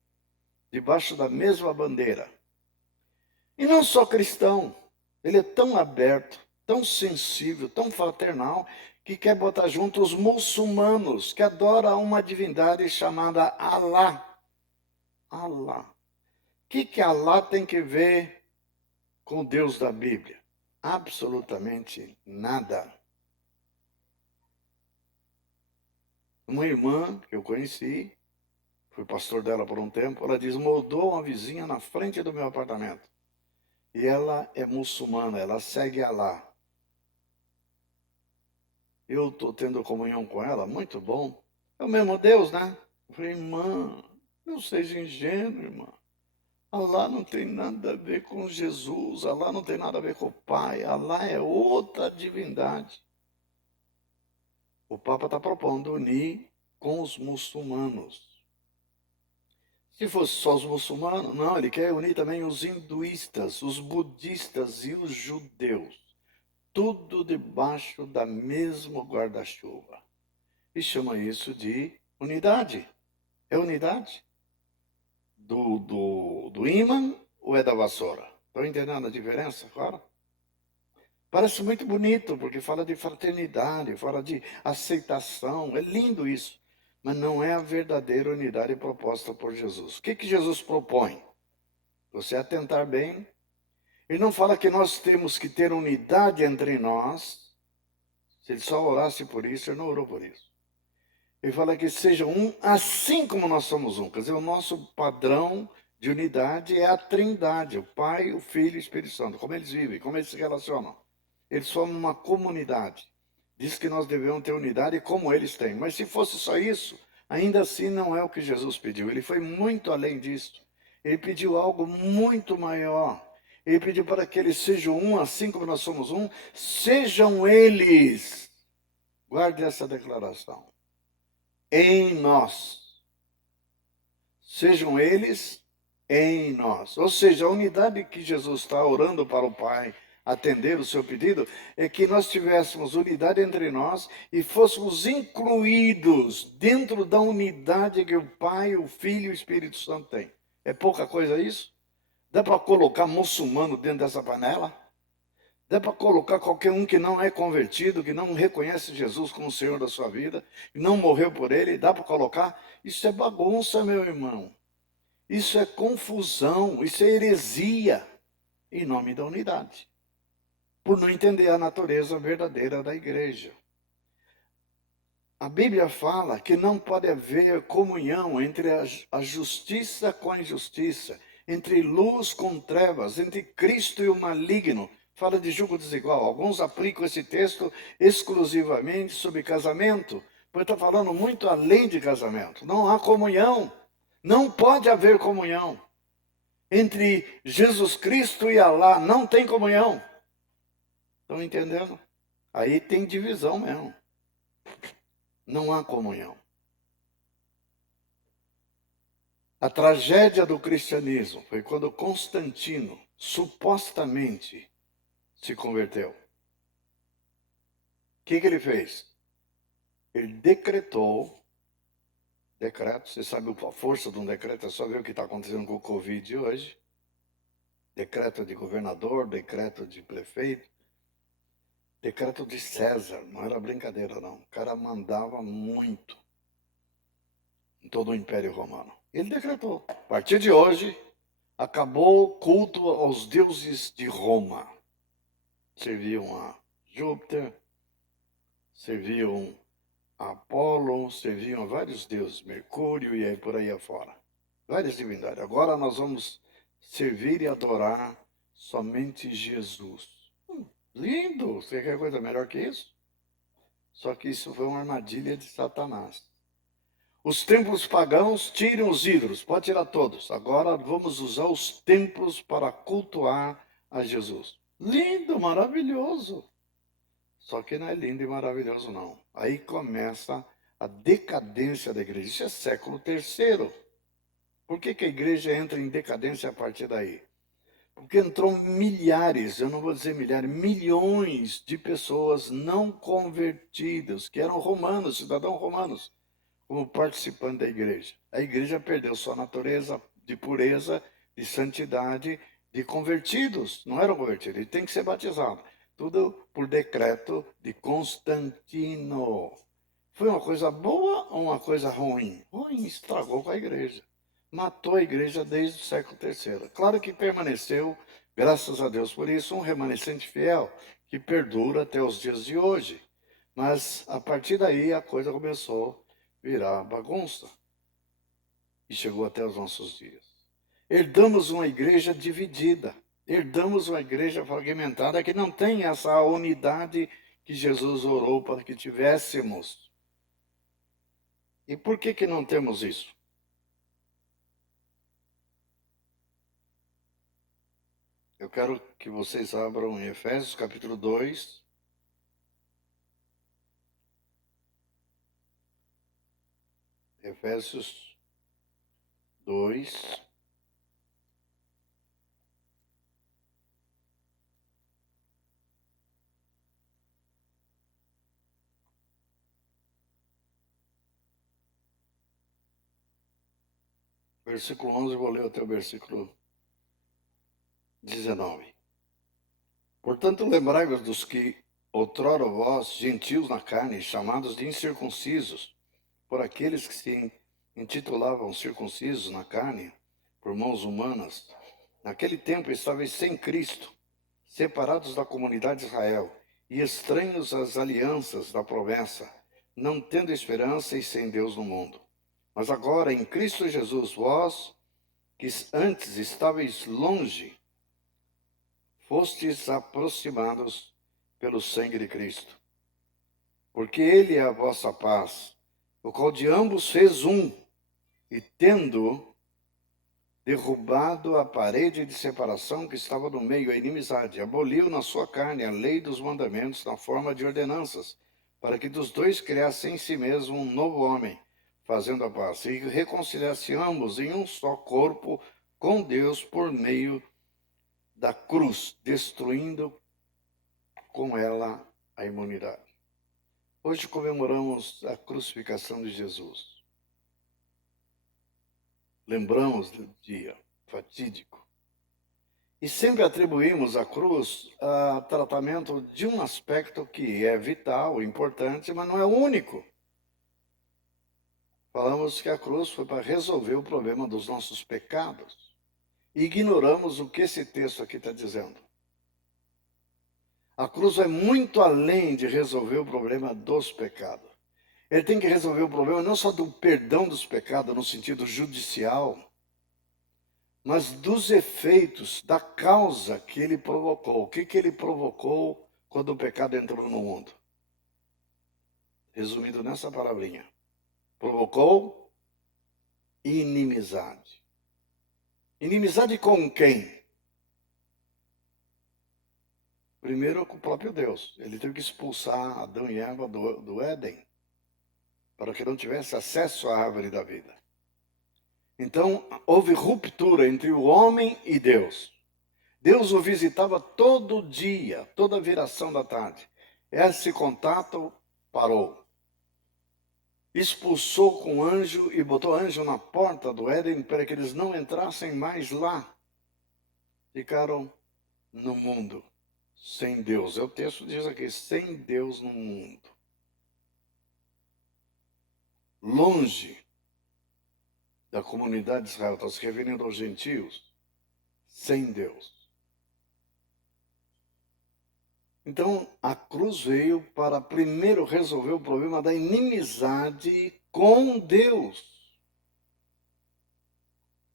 debaixo da mesma bandeira. E não só cristão, ele é tão aberto, tão sensível, tão fraternal, que quer botar junto os muçulmanos, que adoram uma divindade chamada Alá. Alá. O que Alá tem que ver com o Deus da Bíblia? Absolutamente nada. Uma irmã que eu conheci, fui pastor dela por um tempo, ela diz, mudou uma vizinha na frente do meu apartamento. E ela é muçulmana, ela segue Alá. Eu estou tendo comunhão com ela, muito bom. É o mesmo Deus, né? Eu falei, irmã, não seja ingênuo, irmã. Alá não tem nada a ver com Jesus, Alá não tem nada a ver com o Pai, Alá é outra divindade. O Papa está propondo unir com os muçulmanos. Se fosse só os muçulmanos, não, ele quer unir também os hinduístas, os budistas e os judeus. Tudo debaixo da mesma guarda-chuva. E chama isso de unidade. É unidade? Do ímã ou é da vassoura? Estão entendendo a diferença agora? Parece muito bonito, porque fala de fraternidade, fala de aceitação. É lindo isso. Mas não é a verdadeira unidade proposta por Jesus. O que Jesus propõe? Você atentar bem. Ele não fala que nós temos que ter unidade entre nós. Se ele só orasse por isso, ele não orou por isso. Ele fala que seja um, assim como nós somos um. Quer dizer, o nosso padrão de unidade é a Trindade, o Pai, o Filho e o Espírito Santo. Como eles vivem, como eles se relacionam. Eles formam uma comunidade. Diz que nós devemos ter unidade como eles têm. Mas se fosse só isso, ainda assim não é o que Jesus pediu. Ele foi muito além disso. Ele pediu algo muito maior. Ele pediu para que eles sejam um, assim como nós somos um, sejam eles. Guarde essa declaração. Em nós. Sejam eles em nós. Ou seja, a unidade que Jesus está orando para o Pai atender o seu pedido é que nós tivéssemos unidade entre nós e fôssemos incluídos dentro da unidade que o Pai, o Filho e o Espírito Santo têm. É pouca coisa isso? Dá para colocar muçulmano dentro dessa panela? Dá para colocar qualquer um que não é convertido, que não reconhece Jesus como o Senhor da sua vida, que não morreu por ele? Dá para colocar? Isso é bagunça, meu irmão. Isso é confusão, isso é heresia, em nome da unidade. Por não entender a natureza verdadeira da igreja. A Bíblia fala que não pode haver comunhão entre a justiça com a injustiça, entre luz com trevas, entre Cristo e o maligno. Fala de julgo desigual. Alguns aplicam esse texto exclusivamente sobre casamento, porque está falando muito além de casamento. Não há comunhão. Não pode haver comunhão. Entre Jesus Cristo e Alá não tem comunhão. Estão entendendo? Aí tem divisão mesmo. Não há comunhão. A tragédia do cristianismo foi quando Constantino supostamente se converteu. O que ele fez? Ele decreto, você sabe a força de um decreto, é só ver o que está acontecendo com o Covid hoje. Decreto de governador, decreto de prefeito, decreto de César, não era brincadeira não. O cara mandava muito em todo o Império Romano. Ele decretou, a partir de hoje, acabou o culto aos deuses de Roma. Serviam a Júpiter, serviam a Apolo, serviam a vários deuses, Mercúrio e aí por aí afora. Várias divindades. Agora nós vamos servir e adorar somente Jesus. Lindo! Você quer coisa melhor que isso? Só que isso foi uma armadilha de Satanás. Os templos pagãos, tirem os ídolos, pode tirar todos. Agora vamos usar os templos para cultuar a Jesus. Lindo, maravilhoso. Só que não é lindo e maravilhoso, não. Aí começa a decadência da igreja. Isso é século III. Por que a igreja entra em decadência a partir daí? Porque entrou milhares, eu não vou dizer milhares, milhões de pessoas não convertidas, que eram romanos, cidadãos romanos, como participantes da igreja. A igreja perdeu sua natureza de pureza, de santidade, de convertidos. Não eram convertidos, ele tem que ser batizado. Tudo por decreto de Constantino. Foi uma coisa boa ou uma coisa ruim? Ruim, estragou com a igreja. Matou a igreja desde o século III. Claro que permaneceu, graças a Deus por isso, um remanescente fiel, que perdura até os dias de hoje. Mas, a partir daí, a coisa começou a virar bagunça. E chegou até os nossos dias. Herdamos uma igreja dividida. Herdamos uma igreja fragmentada que não tem essa unidade que Jesus orou para que tivéssemos. E por que não temos isso? Eu quero que vocês abram em Efésios capítulo 2. Efésios 2. Versículo 11, vou ler até o versículo 19. Portanto, lembrai-vos dos que outrora vós, gentios na carne, chamados de incircuncisos, por aqueles que se intitulavam circuncisos na carne, por mãos humanas, naquele tempo estáveis sem Cristo, separados da comunidade de Israel, e estranhos às alianças da promessa, não tendo esperança e sem Deus no mundo. Mas agora, em Cristo Jesus, vós, que antes estáveis longe, fostes aproximados pelo sangue de Cristo. Porque ele é a vossa paz, o qual de ambos fez um, e tendo derrubado a parede de separação que estava no meio, a inimizade, aboliu na sua carne a lei dos mandamentos na forma de ordenanças, para que dos dois criasse em si mesmo um novo homem, fazendo a paz, e reconciliasse ambos em um só corpo com Deus por meio da cruz, destruindo com ela a imunidade. Hoje comemoramos a crucificação de Jesus. Lembramos do dia fatídico. E sempre atribuímos à cruz a tratamento de um aspecto que é vital, importante, mas não é o único. Falamos que a cruz foi para resolver o problema dos nossos pecados. E ignoramos o que esse texto aqui está dizendo. A cruz vai muito além de resolver o problema dos pecados. Ele tem que resolver o problema não só do perdão dos pecados no sentido judicial, mas dos efeitos, da causa que ele provocou. O que ele provocou quando o pecado entrou no mundo? Resumido nessa palavrinha. Provocou inimizade. Inimizade com quem? Primeiro com o próprio Deus. Ele teve que expulsar Adão e Eva do Éden, para que não tivesse acesso à árvore da vida. Então, houve ruptura entre o homem e Deus. Deus o visitava todo dia, toda viração da tarde. Esse contato parou. Expulsou com o anjo e botou anjo na porta do Éden para que eles não entrassem mais lá. Ficaram no mundo, sem Deus. O texto diz aqui, sem Deus no mundo. Longe da comunidade de Israel, está se referindo aos gentios, sem Deus. Então, a cruz veio para primeiro resolver o problema da inimizade com Deus.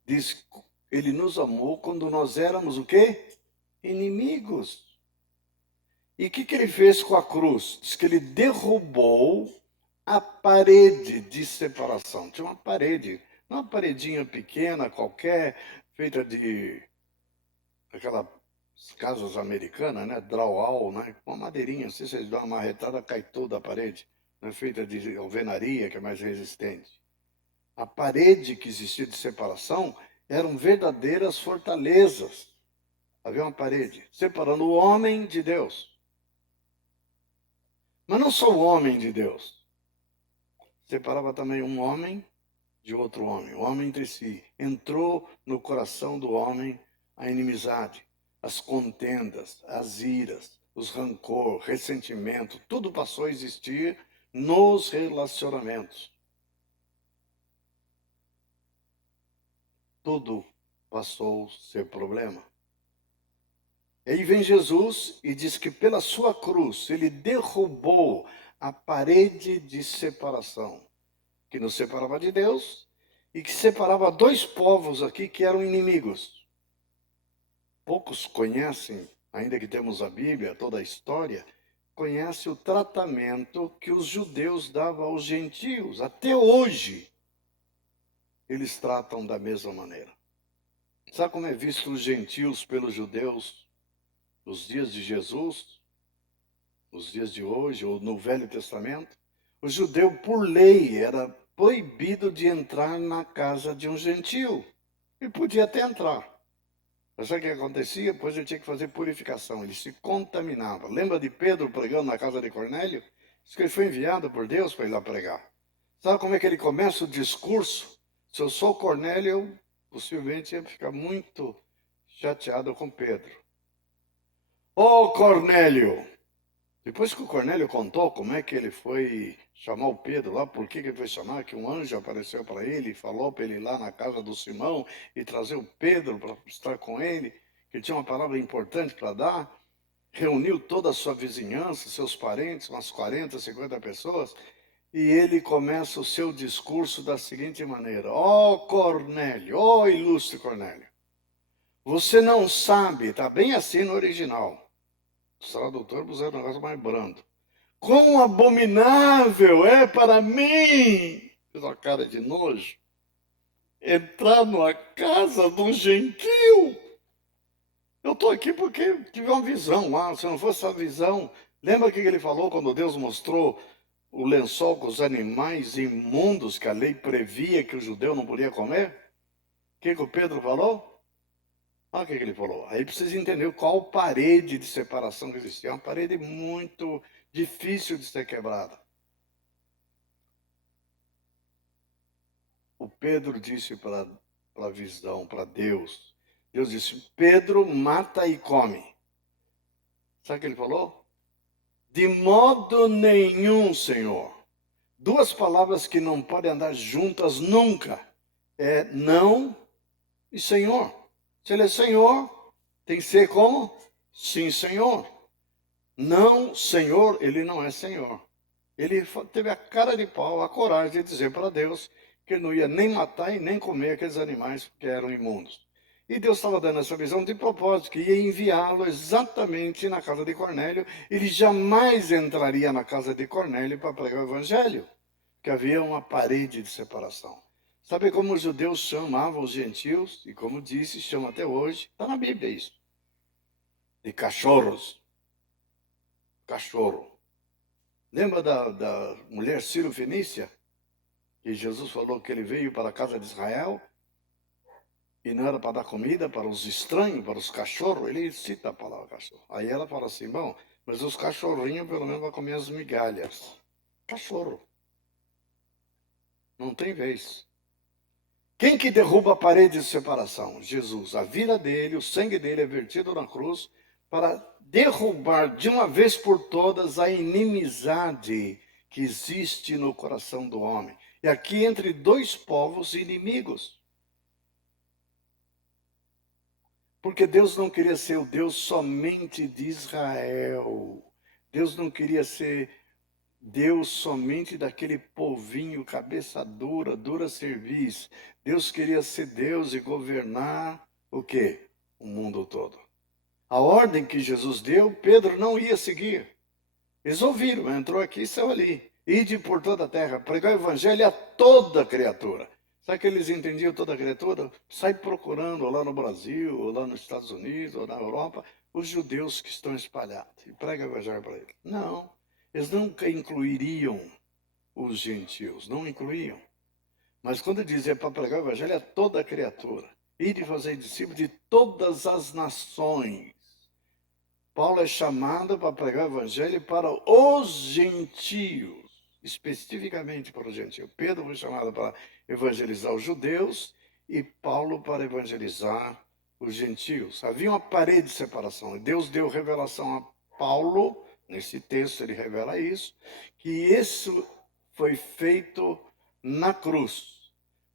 Diz, ele nos amou quando nós éramos o quê? Inimigos. E o que ele fez com a cruz? Diz que ele derrubou a parede de separação. Tinha uma parede, não uma paredinha pequena qualquer, feita de aquelas casas americanas, né? Drywall, né? Uma madeirinha, se vocês dão uma marretada, cai toda a parede. Não é feita de alvenaria, que é mais resistente. A parede que existia de separação eram verdadeiras fortalezas. Havia uma parede separando o homem de Deus. Mas não só o homem de Deus. Separava também um homem de outro homem, o homem entre si. Entrou no coração do homem a inimizade, as contendas, as iras, os rancor, ressentimento, tudo passou a existir nos relacionamentos. Tudo passou a ser problema. E aí vem Jesus e diz que pela sua cruz ele derrubou a parede de separação, que nos separava de Deus e que separava dois povos aqui que eram inimigos. Poucos conhecem, ainda que temos a Bíblia, toda a história, conhecem o tratamento que os judeus davam aos gentios. Até hoje, eles tratam da mesma maneira. Sabe como é visto os gentios pelos judeus nos dias de Jesus, nos dias de hoje, ou no Velho Testamento? O judeu, por lei, era proibido de entrar na casa de um gentio. Ele podia até entrar. Mas sabe o que acontecia? Pois ele tinha que fazer purificação, ele se contaminava. Lembra de Pedro pregando na casa de Cornélio? Diz que ele foi enviado por Deus para ir lá pregar. Sabe como é que ele começa o discurso? Se eu sou Cornélio, eu possivelmente ia ficar muito chateado com Pedro. Ô Cornélio! Depois que o Cornélio contou como é que ele foi chamar o Pedro lá, por que ele foi chamar, que um anjo apareceu para ele e falou para ele ir lá na casa do Simão e trazer o Pedro para estar com ele, que ele tinha uma palavra importante para dar, reuniu toda a sua vizinhança, seus parentes, umas 40, 50 pessoas, e ele começa o seu discurso da seguinte maneira: ó Cornélio, ó ilustre Cornélio, você não sabe, está bem assim no original. Os tradutores puseram um negócio mais brando. Quão abominável é para mim! Fez uma cara de nojo. entrar numa casa de um gentil. Eu estou aqui porque tive uma visão lá. Se não fosse a visão, lembra o que ele falou quando Deus mostrou o lençol com os animais imundos que a lei previa que o judeu não podia comer? O que o Pedro falou? Olha o que ele falou. Aí precisa entender qual parede de separação que existia. É uma parede muito difícil de ser quebrada. O Pedro disse para a visão, para Deus. Deus disse, Pedro, mata e come. Sabe o que ele falou? De modo nenhum, Senhor. Duas palavras que não podem andar juntas nunca. É não e Senhor. Se ele é Senhor, tem que ser como? Sim, Senhor. Não, Senhor, ele não é Senhor. Ele teve a cara de pau, a coragem de dizer para Deus que ele não ia nem matar e nem comer aqueles animais que eram imundos. E Deus estava dando essa visão de propósito, que ia enviá-lo exatamente na casa de Cornélio. Ele jamais entraria na casa de Cornélio para pregar o evangelho, porque havia uma parede de separação. Sabe como os judeus chamavam os gentios? E como disse, chamam até hoje, está na Bíblia isso, de cachorros. Cachorro. Lembra da mulher Ciro-Fenícia? Que Jesus falou que ele veio para a casa de Israel e não era para dar comida para os estranhos, para os cachorros. Ele cita a palavra cachorro. Aí ela fala assim, bom, mas os cachorrinhos pelo menos vão comer as migalhas. Cachorro. Não tem vez. Quem que derruba a parede de separação? Jesus. A vida dele, o sangue dele é vertido na cruz para derrubar de uma vez por todas a inimizade que existe no coração do homem. E aqui entre dois povos inimigos. Porque Deus não queria ser o Deus somente de Israel. Deus não queria ser Deus somente daquele povinho, cabeça dura, dura cerviz. Deus queria ser Deus e governar o quê? O mundo todo. A ordem que Jesus deu, Pedro não ia seguir. Eles ouviram, entrou aqui e saiu ali. Ide por toda a terra, pregar o evangelho a toda criatura. Sabe que eles entendiam toda criatura? Sai procurando lá no Brasil, ou lá nos Estados Unidos, ou na Europa, os judeus que estão espalhados. E prega o evangelho para eles. Não, eles nunca incluiriam os gentios, não incluíam. Mas quando dizia para pregar o evangelho a toda criatura, e de fazer discípulos de todas as nações. Paulo é chamado para pregar o evangelho para os gentios, especificamente para os gentios. Pedro foi chamado para evangelizar os judeus e Paulo para evangelizar os gentios. Havia uma parede de separação. Deus deu revelação a Paulo, nesse texto ele revela isso, que isso foi feito na cruz.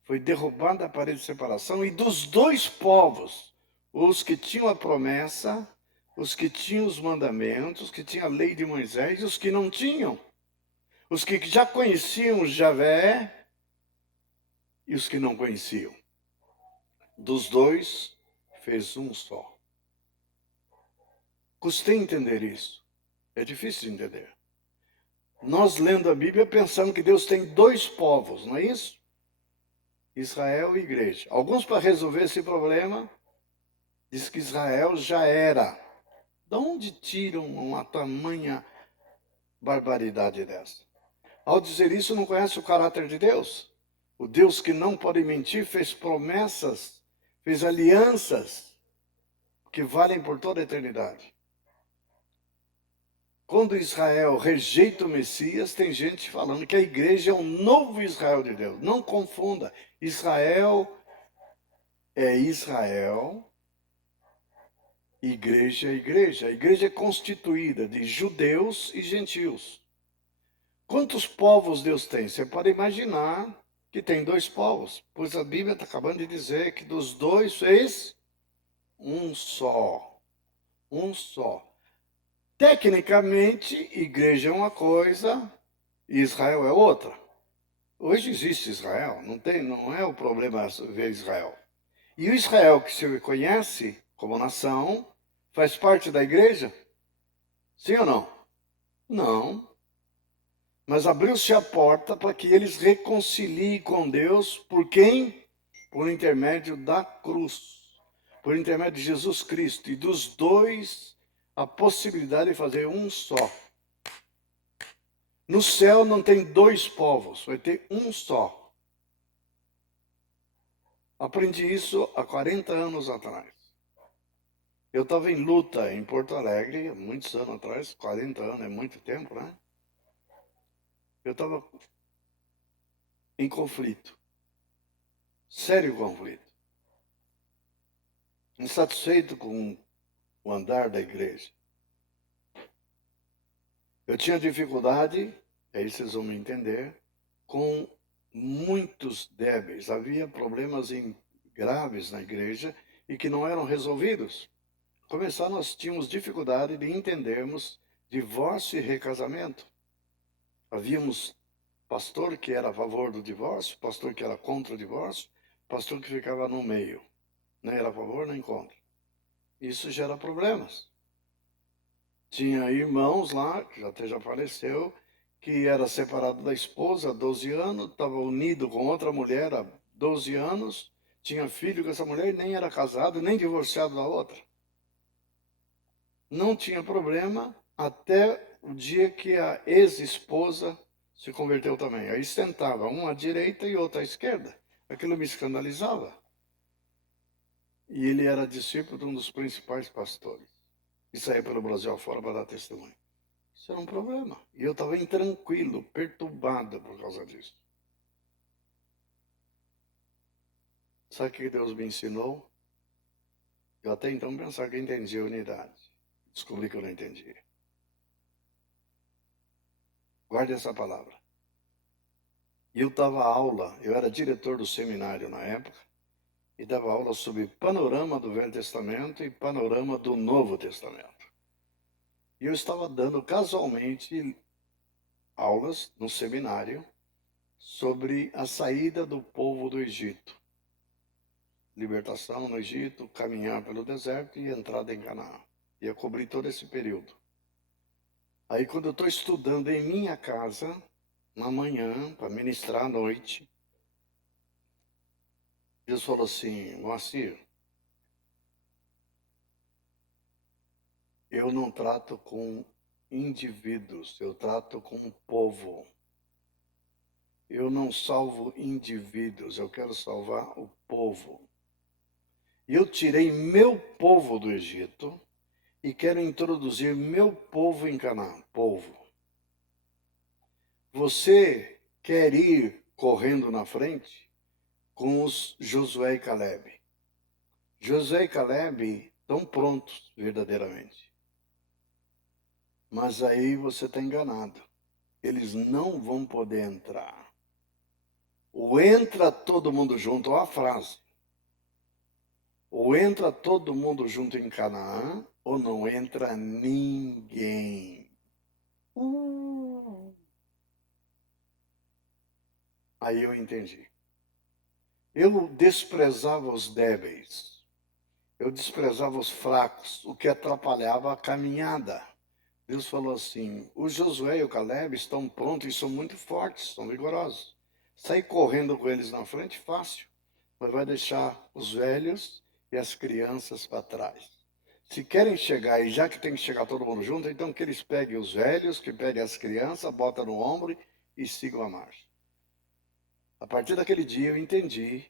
Foi derrubada a parede de separação e dos dois povos, os que tinham a promessa, os que tinham os mandamentos, os que tinham a lei de Moisés e os que não tinham. Os que já conheciam Javé e os que não conheciam. Dos dois, fez um só. Custei entender isso. É difícil de entender. Nós, lendo a Bíblia, pensamos que Deus tem dois povos, não é isso? Israel e igreja. Alguns, para resolver esse problema, diz que Israel já era. De onde tiram uma tamanha barbaridade dessa? Ao dizer isso, não conhece o caráter de Deus. O Deus que não pode mentir fez promessas, fez alianças que valem por toda a eternidade. Quando Israel rejeita o Messias, tem gente falando que a igreja é um novo Israel de Deus. Não confunda. Israel é Israel, igreja é igreja. A igreja é constituída de judeus e gentios. Quantos povos Deus tem? Você pode imaginar que tem dois povos, pois a Bíblia está acabando de dizer que dos dois fez um só. Um só. Tecnicamente, igreja é uma coisa e Israel é outra. Hoje existe Israel, não é o problema ver Israel. E o Israel que se conhece como nação faz parte da igreja? Sim ou não? Não. Mas abriu-se a porta para que eles reconciliem com Deus por quem? por intermédio da cruz, por intermédio de Jesus Cristo, e dos dois a possibilidade de fazer um só. No céu não tem dois povos, vai ter um só. Aprendi isso há 40 anos atrás. Eu estava em luta em Porto Alegre, muitos anos atrás, 40 anos é muito tempo, né? Eu estava em conflito, sério conflito, insatisfeito com o andar da igreja. Eu tinha dificuldade, aí vocês vão me entender, com muitos débeis. Havia problemas graves na igreja e que não eram resolvidos. Começar, nós tínhamos dificuldade de entendermos divórcio e recasamento. Havíamos pastor que era a favor do divórcio, pastor que era contra o divórcio, pastor que ficava no meio. Nem era a favor nem contra. Isso gera problemas. Tinha irmãos lá, que até já faleceu, que era separado da esposa há 12 anos, estava unido com outra mulher há 12 anos, tinha filho com essa mulher e nem era casado, nem divorciado da outra. Não tinha problema até o dia que a ex-esposa se converteu também. Aí sentava uma à direita e outra à esquerda. Aquilo me escandalizava. E ele era discípulo de um dos principais pastores. E saía pelo Brasil afora para dar testemunho. Isso era um problema. E eu estava intranquilo, perturbado por causa disso. Sabe o que Deus me ensinou? Eu até então pensava que eu entendia a unidade. Descobri que eu não entendia. Guarde essa palavra. E eu dava aula, eu era diretor do seminário na época, e dava aula sobre panorama do Velho Testamento e panorama do Novo Testamento. E eu estava dando casualmente aulas no seminário sobre a saída do povo do Egito. Libertação no Egito, caminhar pelo deserto e entrada em Canaã. Ia cobrir todo esse período. Aí quando eu estou estudando em minha casa, na manhã, para ministrar à noite, Deus falou assim: Moacir, eu não trato com indivíduos, eu trato com o povo. Eu não salvo indivíduos, eu quero salvar o povo. E eu tirei meu povo do Egito e quero introduzir meu povo em Canaã. Povo. Você quer ir correndo na frente com os Josué e Caleb. Josué e Caleb estão prontos verdadeiramente. Mas aí você está enganado. Eles não vão poder entrar. Ou entra todo mundo junto, olha a frase. Ou entra todo mundo junto em Canaã, ou não entra ninguém. Aí eu entendi. Eu desprezava os débeis. Eu desprezava os fracos, o que atrapalhava a caminhada. Deus falou assim: o Josué e o Caleb estão prontos e são muito fortes, são vigorosos. Sair correndo com eles na frente, fácil, mas vai deixar os velhos e as crianças para trás. Se querem chegar, e já que tem que chegar todo mundo junto, então que eles peguem os velhos, que peguem as crianças, botam no ombro e sigam a marcha. A partir daquele dia eu entendi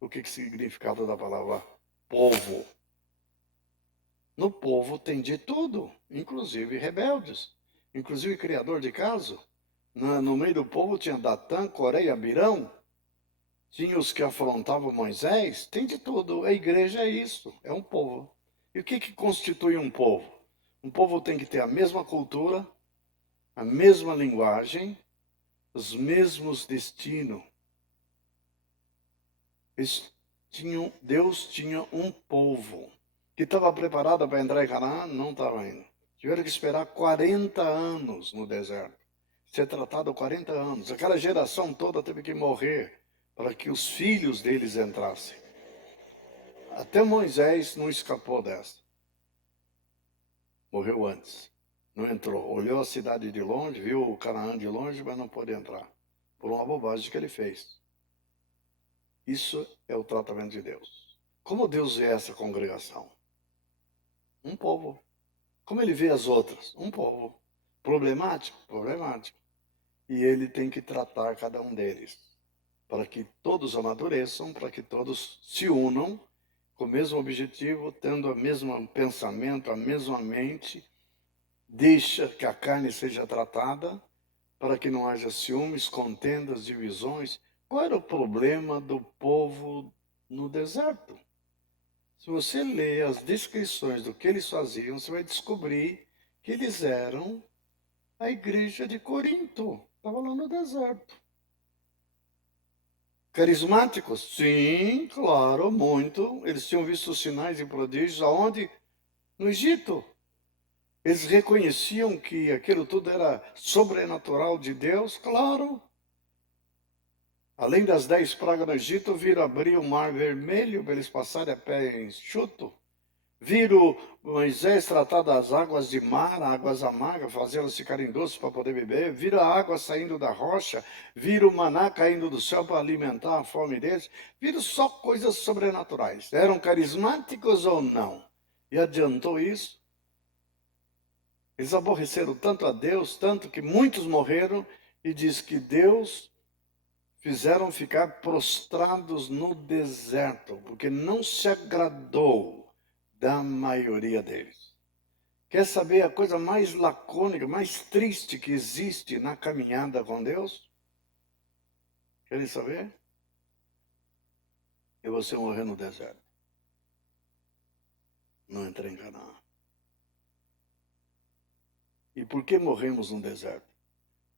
o que significava da palavra povo. No povo tem de tudo, inclusive rebeldes, inclusive criador de caso. No meio do povo tinha Datã, Coré e Abirão. Tinha os que afrontavam Moisés. Tem de tudo. A igreja é isso, é um povo. E o que constitui um povo? Um povo tem que ter a mesma cultura, a mesma linguagem, os mesmos destinos. Deus tinha um povo que estava preparado para entrar em Canaã, não estava indo. Tiveram que esperar 40 anos no deserto. Ser tratado 40 anos. Aquela geração toda teve que morrer para que os filhos deles entrassem. Até Moisés não escapou dessa. Morreu antes. Não entrou. Olhou a cidade de longe, viu o Canaã de longe, mas não pôde entrar. Por uma bobagem que ele fez. Isso é o tratamento de Deus. Como Deus vê essa congregação? Um povo. Como ele vê as outras? Um povo. Problemático? Problemático. E ele tem que tratar cada um deles, para que todos amadureçam, para que todos se unam com o mesmo objetivo, tendo o mesmo pensamento, a mesma mente, deixa que a carne seja tratada, para que não haja ciúmes, contendas, divisões. Qual era o problema do povo no deserto? Se você lê as descrições do que eles faziam, você vai descobrir que eles eram a igreja de Corinto. Estava lá no deserto. Carismáticos? Sim, claro, muito. Eles tinham visto sinais e prodígios. Aonde? No Egito. Eles reconheciam que aquilo tudo era sobrenatural de Deus? Claro. Além das 10 pragas no Egito, viram abrir o mar vermelho para eles passarem a pé enxuto. Viram Moisés tratar das águas de mar, águas amargas, fazê-las ficarem doces para poder beber. Viram a água saindo da rocha. Viram o maná caindo do céu para alimentar a fome deles. Viram só coisas sobrenaturais. Eram carismáticos ou não? E adiantou isso? Eles aborreceram tanto a Deus, tanto que muitos morreram, e diz que Deus fizeram ficar prostrados no deserto, porque não se agradou da maioria deles. Quer saber a coisa mais lacônica, mais triste que existe na caminhada com Deus? Querem saber? É você morrer no deserto. Não entrar em Canaã. E por que morremos no deserto?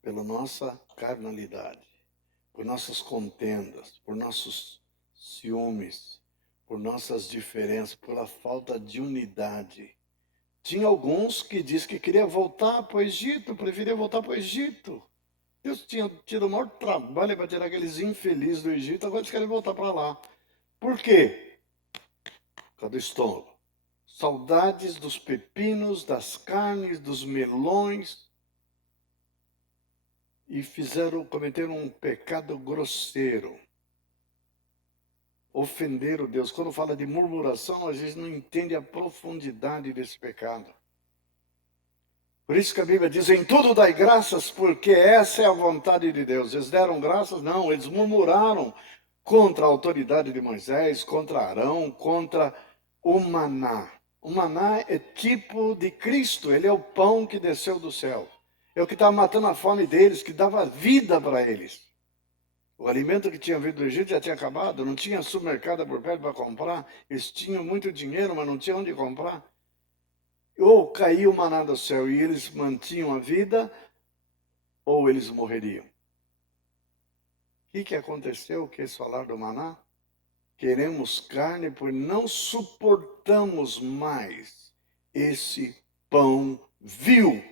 Pela nossa carnalidade, por nossas contendas, por nossos ciúmes, por nossas diferenças, pela falta de unidade. Tinha alguns que diz que queria voltar para o Egito, preferia voltar para o Egito. Deus tinha tido o maior trabalho para tirar aqueles infelizes do Egito, agora eles querem voltar para lá. Por quê? Por causa do estômago. Saudades dos pepinos, das carnes, dos melões. E cometeram um pecado grosseiro. Ofenderam Deus. Quando fala de murmuração, a gente não entende a profundidade desse pecado. Por isso que a Bíblia diz, em tudo dai graças, porque essa é a vontade de Deus. Eles deram graças? Não, eles murmuraram contra a autoridade de Moisés, contra Arão, contra o maná. O maná é tipo de Cristo, ele é o pão que desceu do céu. É o que estava matando a fome deles, que dava vida para eles. O alimento que tinha vindo do Egito já tinha acabado, não tinha supermercado por perto para comprar. Eles tinham muito dinheiro, mas não tinham onde comprar. Ou caía o maná do céu e eles mantinham a vida, ou eles morreriam. O que aconteceu que eles falaram do maná? Queremos carne, pois não suportamos mais esse pão vil.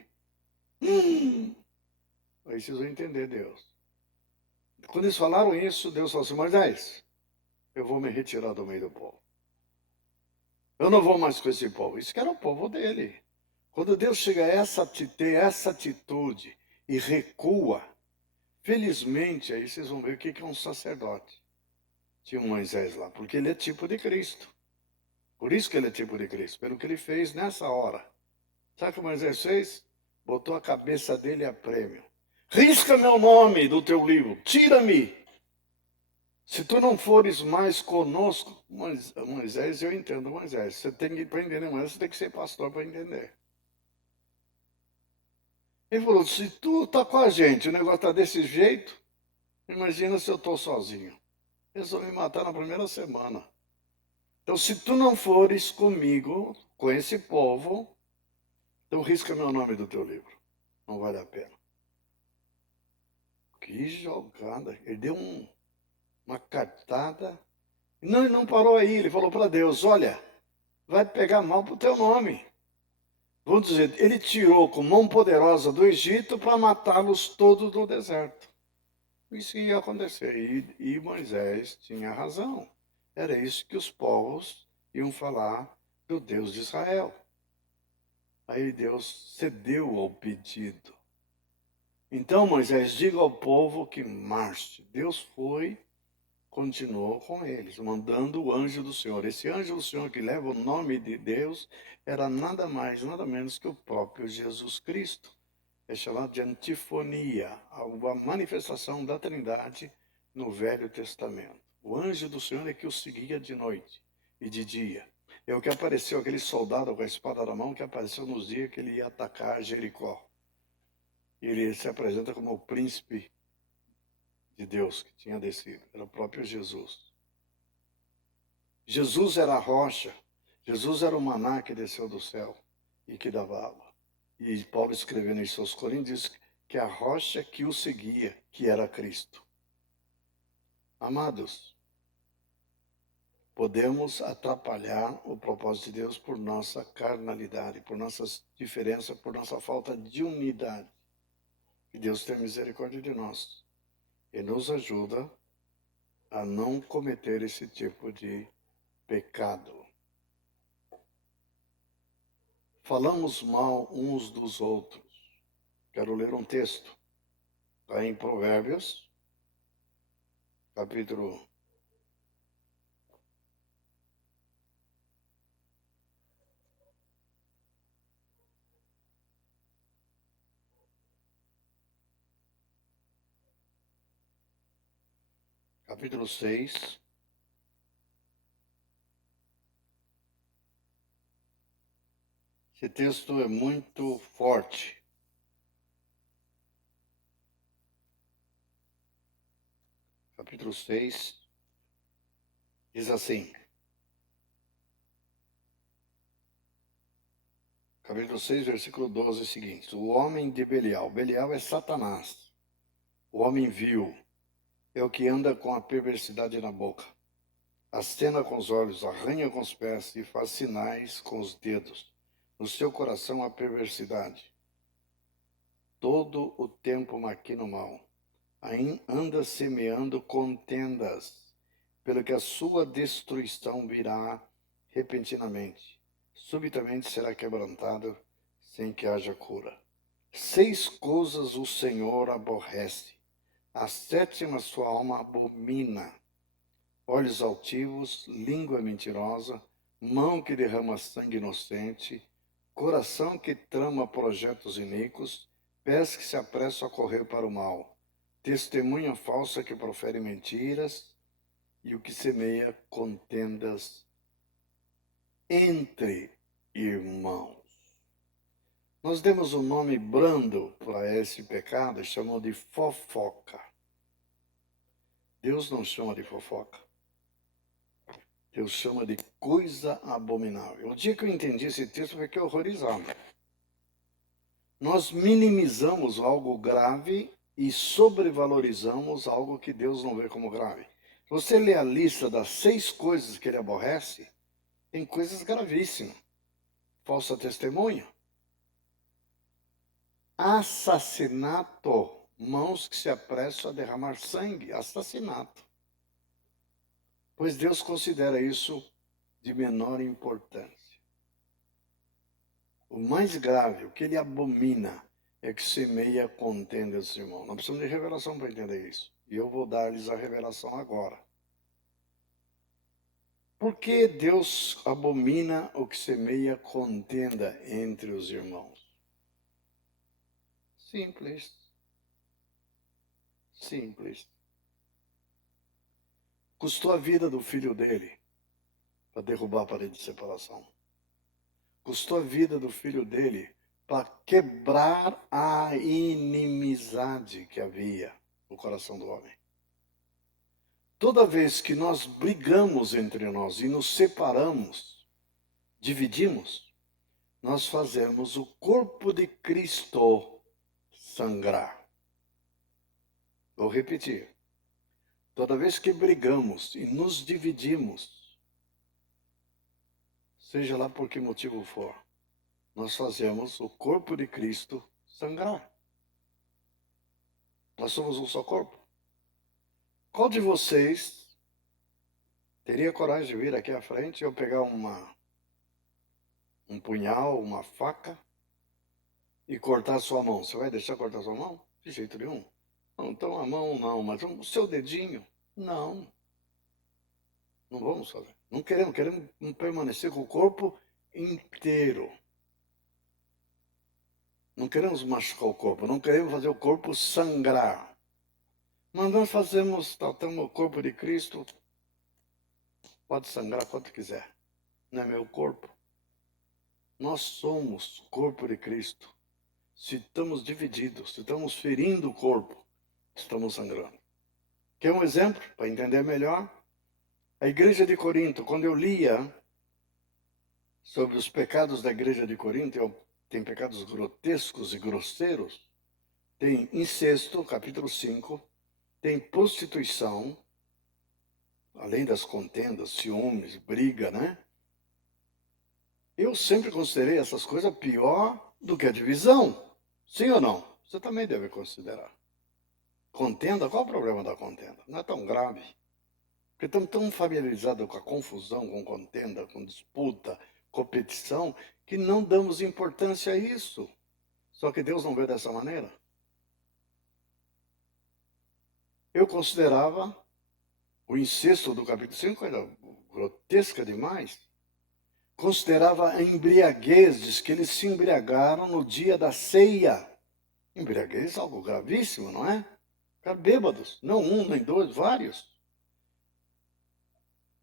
Aí vocês vão entender Deus. Quando eles falaram isso, Deus falou assim, Moisés, eu vou me retirar do meio do povo. Eu não vou mais com esse povo. Isso que era o povo dele. Quando Deus chega a essa atitude e recua, felizmente, aí vocês vão ver o que é um sacerdote. Tinha um Moisés lá, porque ele é tipo de Cristo. Por isso que ele é tipo de Cristo, pelo que ele fez nessa hora. Sabe o que Moisés fez? Botou a cabeça dele a prêmio. Risca meu nome do teu livro, tira-me. Se tu não fores mais conosco, Moisés, eu entendo Moisés. Você tem que aprender, né? Mas você tem que ser pastor para entender. Ele falou, se tu está com a gente, o negócio está desse jeito, imagina se eu estou sozinho. Eles vão me matar na primeira semana. Então, se tu não fores comigo, com esse povo, então risca meu nome do teu livro. Não vale a pena. Que jogada. Ele deu uma cartada. Não, ele não parou aí. Ele falou para Deus, olha, vai pegar mal para o teu nome. Vamos dizer, ele tirou com mão poderosa do Egito para matá-los todos no deserto. Isso ia acontecer. E Moisés tinha razão. Era isso que os povos iam falar do Deus de Israel. Aí Deus cedeu ao pedido. Então Moisés, diga ao povo que marche. Deus foi continuou com eles, mandando o anjo do Senhor. Esse anjo do Senhor que leva o nome de Deus era nada mais, nada menos que o próprio Jesus Cristo. É chamado de antifonia, a manifestação da Trindade no Velho Testamento. O anjo do Senhor é que o seguia de noite e de dia. É o que apareceu, aquele soldado com a espada na mão, que apareceu nos dias que ele ia atacar Jericó. Ele se apresenta como o príncipe de Deus que tinha descido, era o próprio Jesus. Jesus era a rocha, Jesus era o maná que desceu do céu e que dava água. E Paulo escrevendo em seus Coríntios que a rocha que o seguia, que era Cristo. Amados, podemos atrapalhar o propósito de Deus por nossa carnalidade, por nossas diferenças, por nossa falta de unidade. Que Deus tenha misericórdia de nós e nos ajuda a não cometer esse tipo de pecado. Falamos mal uns dos outros. Quero ler um texto. Está em Provérbios, capítulo 6. Esse texto é muito forte. Capítulo 6 diz assim. Capítulo 6, versículo 12 é o seguinte. O homem de Belial. Belial é Satanás. O homem vil é o que anda com a perversidade na boca. Acena com os olhos, arranha com os pés e faz sinais com os dedos. No seu coração há perversidade. Todo o tempo maquina o mal. Anda semeando contendas, pelo que a sua destruição virá repentinamente. Subitamente será quebrantado, sem que haja cura. 6 coisas o Senhor aborrece. A 7ª sua alma abomina. Olhos altivos, língua mentirosa, mão que derrama sangue inocente, coração que trama projetos iníquos, pés que se apressam a correr para o mal, testemunha falsa que profere mentiras e o que semeia contendas entre irmãos. Nós demos um nome brando para esse pecado, chamamos de fofoca. Deus não chama de fofoca. Deus chama de coisa abominável. O dia que eu entendi esse texto, eu fiquei horrorizado. Nós minimizamos algo grave e sobrevalorizamos algo que Deus não vê como grave. Se você lê a lista das 6 coisas que ele aborrece, tem coisas gravíssimas. Falsa testemunha. Assassinato. Mãos que se apressam a derramar sangue. Assassinato. Pois Deus considera isso de menor importância. O mais grave, o que ele abomina, é que semeia contendas, irmão. Não precisamos de revelação para entender isso. E eu vou dar-lhes a revelação agora. Por que Deus abomina o que semeia contenda entre os irmãos? Simples. Simples. Custou a vida do filho dele para derrubar a parede de separação. Custou a vida do filho dele para quebrar a inimizade que havia no coração do homem. Toda vez que nós brigamos entre nós e nos separamos, dividimos, nós fazemos o corpo de Cristo sangrar. Vou repetir. Toda vez que brigamos e nos dividimos, seja lá por que motivo for, nós fazemos o corpo de Cristo sangrar. Nós somos um só corpo. Qual de vocês teria coragem de vir aqui à frente e eu pegar um punhal, uma faca e cortar a sua mão? Você vai deixar cortar a sua mão? De jeito nenhum. Não, então a mão não, mas o seu dedinho? Não. Não vamos fazer. Não queremos, queremos permanecer com o corpo inteiro. Não queremos machucar o corpo, não queremos fazer o corpo sangrar. Mas nós tratamos o corpo de Cristo, pode sangrar quanto quiser. Não é meu corpo. Nós somos corpo de Cristo. Se estamos divididos, se estamos ferindo o corpo, estamos sangrando. Quer um exemplo para entender melhor? A igreja de Corinto, quando eu lia sobre os pecados da igreja de Corinto, tem pecados grotescos e grosseiros, tem incesto, capítulo 5, tem prostituição, além das contendas, ciúmes, briga, né? Eu sempre considerei essas coisas pior do que a divisão. Sim ou não? Você também deve considerar. Contenda, qual o problema da contenda? Não é tão grave. Porque estamos tão familiarizados com a confusão, com contenda, com disputa, competição, que não damos importância a isso. Só que Deus não vê dessa maneira. Eu considerava o incesto do capítulo 5 era grotesca demais. Considerava a embriaguez, diz que eles se embriagaram no dia da ceia. Embriaguez é algo gravíssimo, não é? Ficar bêbados, não um, nem dois, vários.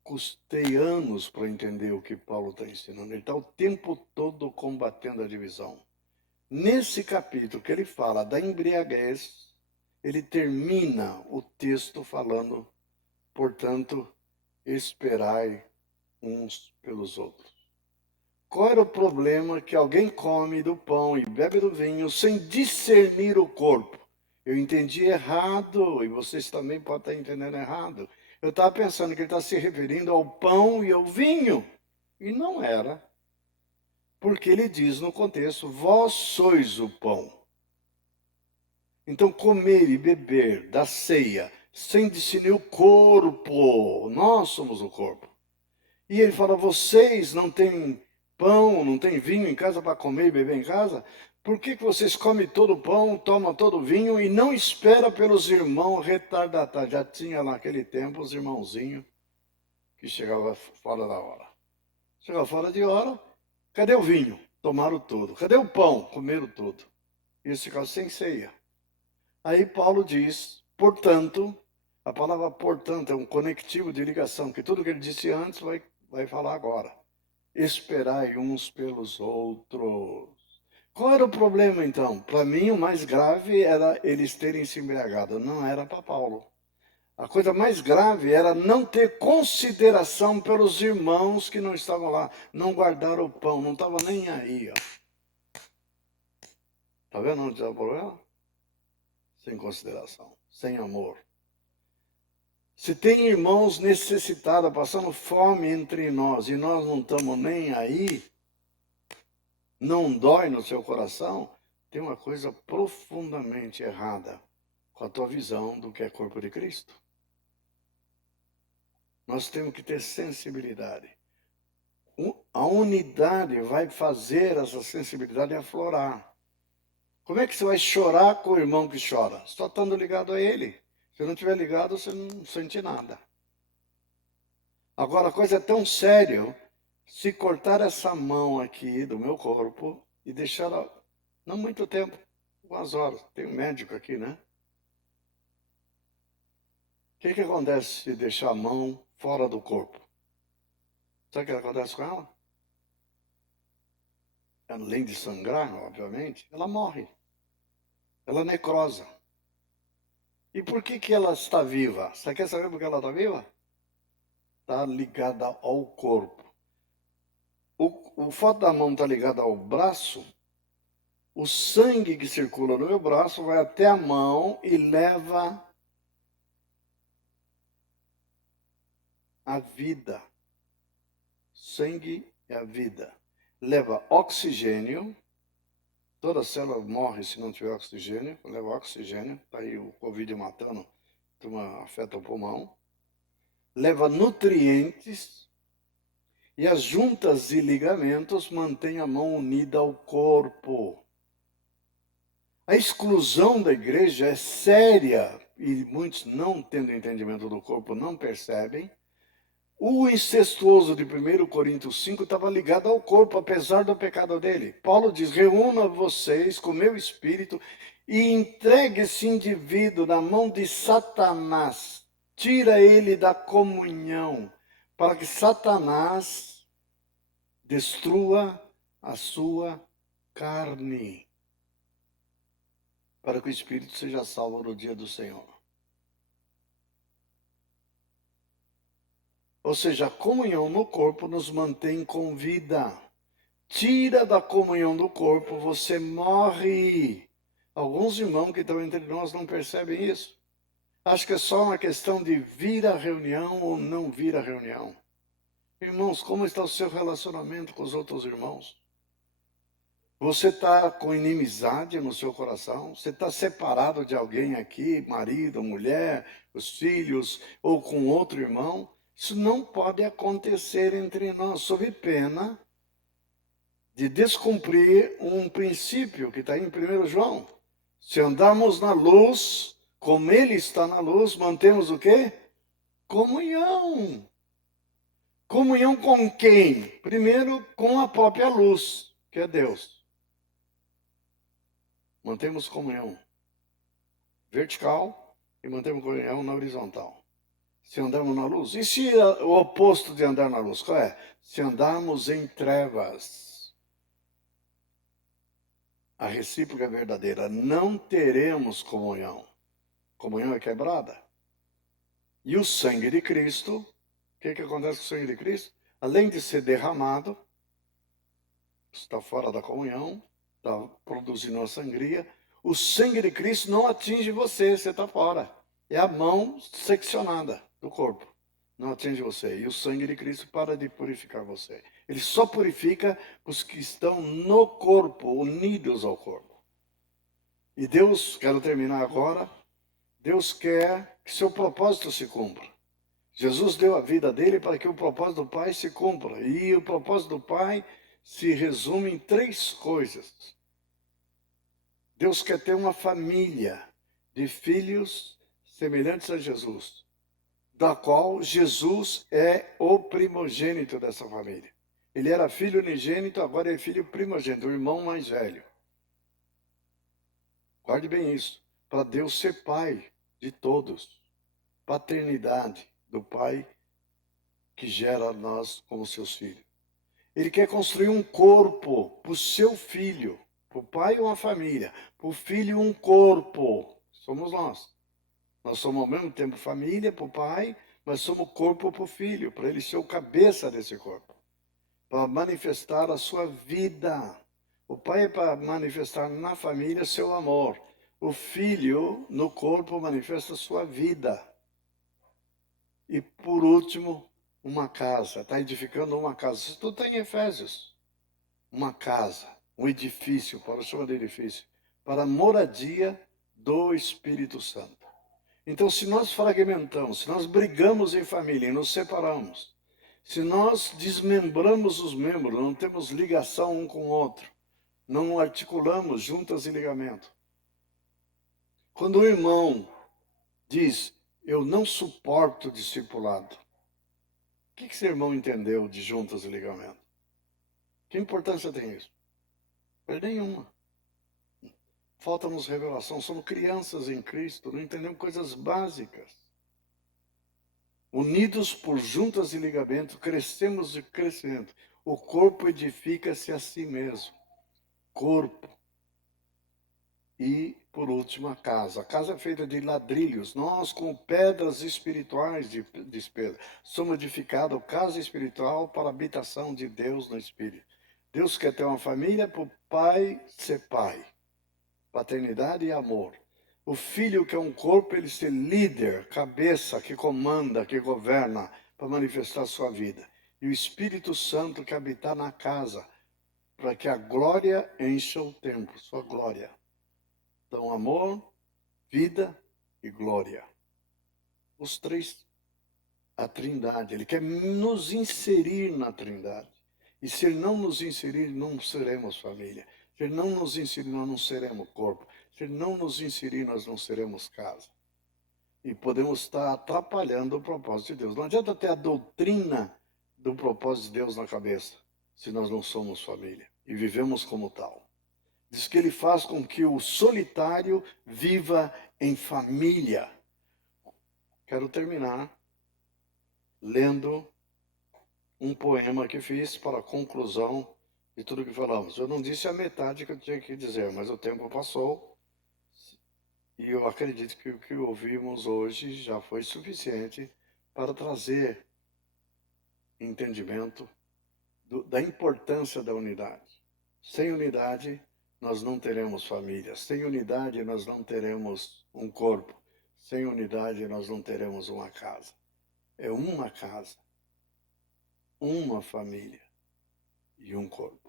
Custei anos para entender o que Paulo está ensinando. Ele está o tempo todo combatendo a divisão. Nesse capítulo que ele fala da embriaguez, ele termina o texto falando, portanto, esperai uns pelos outros. Qual era o problema que alguém come do pão e bebe do vinho sem discernir o corpo? Eu entendi errado, e vocês também podem estar entendendo errado. Eu estava pensando que ele está se referindo ao pão e ao vinho, e não era. Porque ele diz no contexto, vós sois o pão. Então, comer e beber da ceia, sem discernir o corpo, nós somos o corpo. E ele fala, vocês não têm pão, não têm vinho em casa para comer e beber em casa? Por que vocês comem todo o pão, tomam todo o vinho e não espera pelos irmãos retardatários? Já tinha naquele tempo os irmãozinhos que chegavam fora da hora. Chegava fora de hora, cadê o vinho? Tomaram tudo. Cadê o pão? Comeram tudo. E eles ficaram sem ceia. Aí Paulo diz, portanto, a palavra portanto é um conectivo de ligação, que tudo que ele disse antes vai falar agora. Esperai uns pelos outros. Qual era o problema então? Para mim, o mais grave era eles terem se embriagado. Não era para Paulo. A coisa mais grave era não ter consideração pelos irmãos que não estavam lá. Não guardaram o pão, não estavam nem aí. Está vendo onde está o problema? Sem consideração, sem amor. Se tem irmãos necessitados, passando fome entre nós, e nós não estamos nem aí, não dói no seu coração, tem uma coisa profundamente errada com a tua visão do que é corpo de Cristo. Nós temos que ter sensibilidade. A unidade vai fazer essa sensibilidade aflorar. Como é que você vai chorar com o irmão que chora? Só estando ligado a ele. Se não estiver ligado, você não sente nada. Agora, a coisa é tão séria, se cortar essa mão aqui do meu corpo e deixar ela, não muito tempo, umas horas, tem um médico aqui, né? O que acontece se deixar a mão fora do corpo? Sabe o que acontece com ela? Além de sangrar, obviamente, ela morre. Ela necrosa. E por que ela está viva? Você quer saber por que ela está viva? Está ligada ao corpo. O fato da mão estar ligada ao braço, o sangue que circula no meu braço vai até a mão e leva a vida. Sangue é a vida. Leva oxigênio. Toda célula morre se não tiver oxigênio. Leva oxigênio. Está aí o Covid matando. Afeta o pulmão. Leva nutrientes. E as juntas e ligamentos mantêm a mão unida ao corpo. A exclusão da igreja é séria. E muitos, não tendo entendimento do corpo, não percebem. O incestuoso de 1 Coríntios 5 estava ligado ao corpo, apesar do pecado dele. Paulo diz: reúna vocês com meu espírito e entregue esse indivíduo na mão de Satanás. Tira ele da comunhão, para que Satanás destrua a sua carne, para que o espírito seja salvo no dia do Senhor. Ou seja, a comunhão no corpo nos mantém com vida. Tira da comunhão do corpo, você morre. Alguns irmãos que estão entre nós não percebem isso. Acho que é só uma questão de vir à reunião ou não vir à reunião. Irmãos, como está o seu relacionamento com os outros irmãos? Você está com inimizade no seu coração? Você está separado de alguém aqui, marido, mulher, os filhos, ou com outro irmão? Isso não pode acontecer entre nós, sob pena de descumprir um princípio que está em 1 João. Se andarmos na luz, como Ele está na luz, mantemos o quê? Comunhão. Comunhão com quem? Primeiro, com a própria luz, que é Deus. Mantemos comunhão vertical e mantemos comunhão na horizontal. Se andarmos na luz. E se o oposto de andar na luz, qual é? Se andarmos em trevas. A recíproca é verdadeira. Não teremos comunhão. Comunhão é quebrada. E o sangue de Cristo, o que acontece com o sangue de Cristo? Além de ser derramado, está fora da comunhão, está produzindo uma sangria, o sangue de Cristo não atinge você está fora. É a mão seccionada do corpo. Não atinge você. E o sangue de Cristo para de purificar você. Ele só purifica os que estão no corpo, unidos ao corpo. E Deus, quero terminar agora, Deus quer que seu propósito se cumpra. Jesus deu a vida dele para que o propósito do Pai se cumpra. E o propósito do Pai se resume em 3 coisas. Deus quer ter uma família de filhos semelhantes a Jesus, da qual Jesus é o primogênito dessa família. Ele era filho unigênito, agora é filho primogênito, o irmão mais velho. Guarde bem isso, para Deus ser pai de todos. Paternidade do Pai que gera nós como seus filhos. Ele quer construir um corpo para o seu filho, para o pai uma família, para o filho um corpo. Somos nós. Nós somos ao mesmo tempo família para o pai, mas somos corpo para o filho, para ele ser o cabeça desse corpo. Para manifestar a sua vida. O pai é para manifestar na família seu amor. O filho, no corpo, manifesta a sua vida. E por último, uma casa. Está edificando uma casa. Isso tudo está em Efésios. Uma casa, um edifício, Paulo chama de edifício, para a moradia do Espírito Santo. Então, se nós fragmentamos, se nós brigamos em família e nos separamos, se nós desmembramos os membros, não temos ligação um com o outro, não articulamos juntas e ligamento. Quando o irmão diz, eu não suporto discipulado, o que esse irmão entendeu de juntas e ligamento? Que importância tem isso? Nenhuma. Falta-nos revelação, somos crianças em Cristo, não entendemos coisas básicas. Unidos por juntas e ligamento, crescemos de crescimento. O corpo edifica-se a si mesmo. Corpo. E, por último, a casa. A casa é feita de ladrilhos. Nós, com pedras espirituais de pedra, somos edificados casa espiritual para a habitação de Deus no Espírito. Deus quer ter uma família para o pai ser pai. Paternidade e amor. O filho que é um corpo, ele ser líder, cabeça, que comanda, que governa, para manifestar sua vida. E o Espírito Santo que habitar na casa, para que a glória encha o templo, sua glória. Então, amor, vida e glória. Os 3, a Trindade. Ele quer nos inserir na Trindade. E se ele não nos inserir, não seremos família. Se ele não nos inserir, nós não seremos corpo. Se ele não nos inserir, nós não seremos casa. e podemos estar atrapalhando o propósito de Deus. Não adianta ter a doutrina do propósito de Deus na cabeça, se nós não somos família e vivemos como tal. Diz que ele faz com que o solitário viva em família. Quero terminar lendo um poema que fiz para a conclusão de tudo que falamos. Eu não disse a metade que eu tinha que dizer, mas o tempo passou e eu acredito que o que ouvimos hoje já foi suficiente para trazer entendimento da importância da unidade. Sem unidade, nós não teremos família. Sem unidade, nós não teremos um corpo. Sem unidade, nós não teremos uma casa. É uma casa, uma família e um corpo.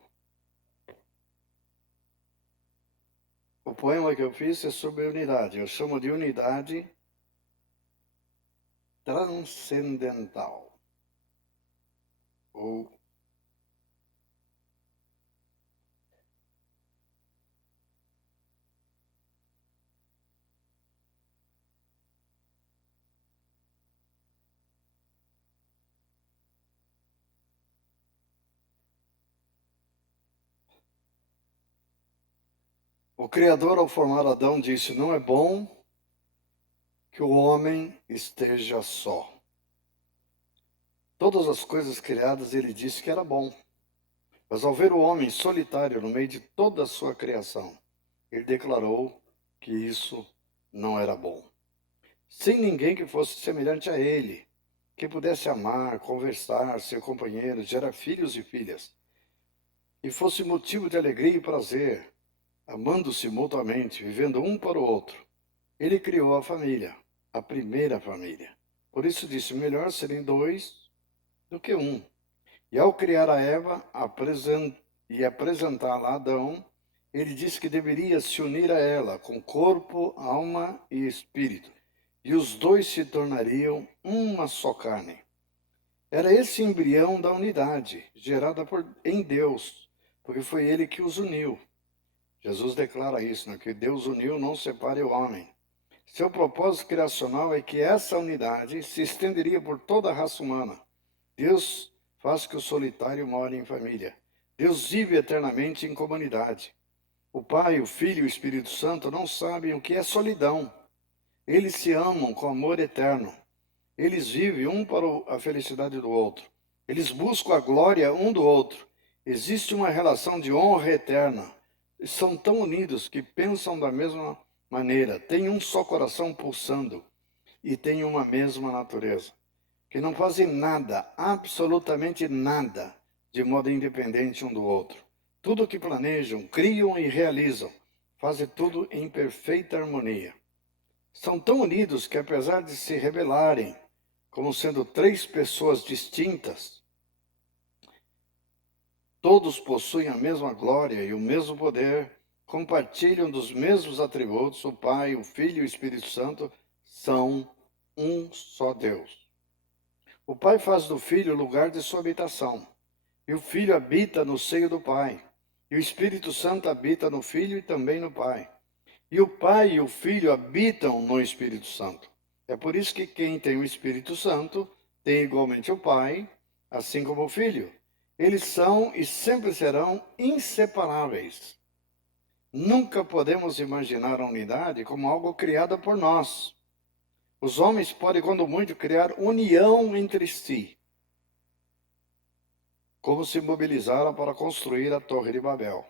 O poema que eu fiz é sobre unidade. Eu chamo de unidade transcendental. Ou o Criador, ao formar Adão, disse: não é bom que o homem esteja só. Todas as coisas criadas ele disse que era bom. Mas ao ver o homem solitário no meio de toda a sua criação, ele declarou que isso não era bom. Sem ninguém que fosse semelhante a ele, que pudesse amar, conversar, ser companheiro, gerar filhos e filhas, e fosse motivo de alegria e prazer, amando-se mutuamente, vivendo um para o outro. Ele criou a família, a primeira família. Por isso disse: melhor serem dois do que um. E ao criar a Eva e apresentá-la a Adão, ele disse que deveria se unir a ela com corpo, alma e espírito. E os dois se tornariam uma só carne. Era esse embrião da unidade, gerada em Deus, porque foi ele que os uniu. Jesus declara isso, né? Que Deus uniu, não separe o homem. Seu propósito criacional é que essa unidade se estenderia por toda a raça humana. Deus faz que o solitário more em família. Deus vive eternamente em comunidade. O Pai, o Filho e o Espírito Santo não sabem o que é solidão. Eles se amam com amor eterno. Eles vivem um para a felicidade do outro. Eles buscam a glória um do outro. Existe uma relação de honra eterna. São tão unidos que pensam da mesma maneira, têm um só coração pulsando e têm uma mesma natureza, que não fazem nada, absolutamente nada, de modo independente um do outro. Tudo o que planejam, criam e realizam, fazem tudo em perfeita harmonia. São tão unidos que, apesar de se rebelarem, como sendo três pessoas distintas, todos possuem a mesma glória e o mesmo poder, compartilham dos mesmos atributos. O Pai, o Filho e o Espírito Santo são um só Deus. O Pai faz do Filho o lugar de sua habitação, e o Filho habita no seio do Pai, e o Espírito Santo habita no Filho e também no Pai. E o Pai e o Filho habitam no Espírito Santo. É por isso que quem tem o Espírito Santo tem igualmente o Pai, assim como o Filho. Eles são e sempre serão inseparáveis. Nunca podemos imaginar a unidade como algo criado por nós. Os homens podem, quando muito, criar união entre si, como se mobilizaram para construir a Torre de Babel.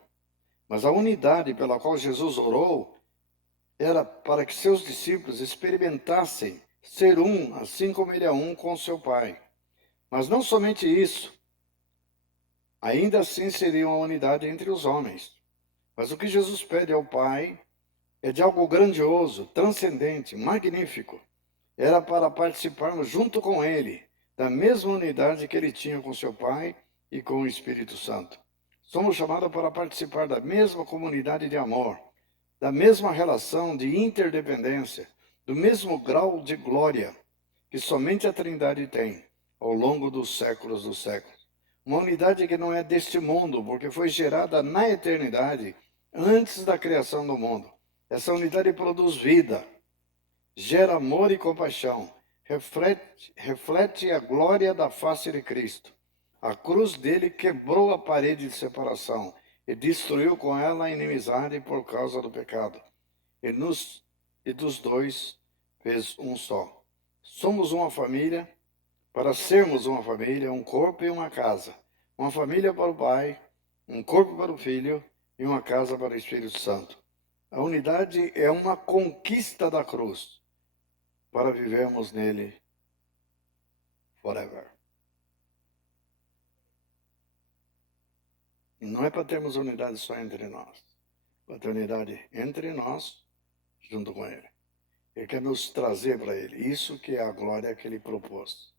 Mas a unidade pela qual Jesus orou era para que seus discípulos experimentassem ser um, assim como ele é um com seu Pai. Mas não somente isso, ainda assim seria uma unidade entre os homens. Mas o que Jesus pede ao Pai é de algo grandioso, transcendente, magnífico. Era para participarmos junto com ele da mesma unidade que ele tinha com seu Pai e com o Espírito Santo. Somos chamados para participar da mesma comunidade de amor, da mesma relação de interdependência, do mesmo grau de glória que somente a Trindade tem ao longo dos séculos. Uma unidade que não é deste mundo, porque foi gerada na eternidade, antes da criação do mundo. Essa unidade produz vida. gera amor e compaixão, reflete a glória da face de Cristo. A cruz dele quebrou a parede de separação e destruiu com ela a inimizade por causa do pecado. E dos dois fez um só. Somos uma família, para sermos uma família, um corpo e uma casa. Uma família para o Pai, um corpo para o Filho e uma casa para o Espírito Santo. A unidade é uma conquista da cruz para vivermos nele forever. E não é para termos unidade só entre nós, para ter unidade entre nós, junto com ele. Ele quer nos trazer para ele. Isso que é a glória que ele propôs.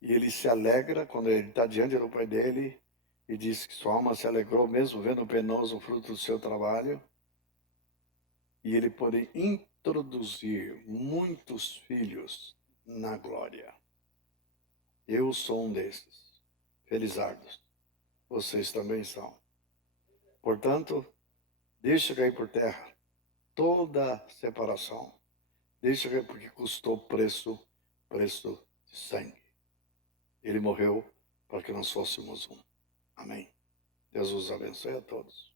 E ele se alegra quando ele está diante do Pai dele e diz que sua alma se alegrou mesmo vendo o penoso fruto do seu trabalho. E ele pode introduzir muitos filhos na glória. Eu sou um desses. Felizardos. Vocês também são. Portanto, deixa cair por terra toda separação. Deixa cair porque custou preço de sangue. Ele morreu para que nós fôssemos um. Amém. Deus os abençoe a todos.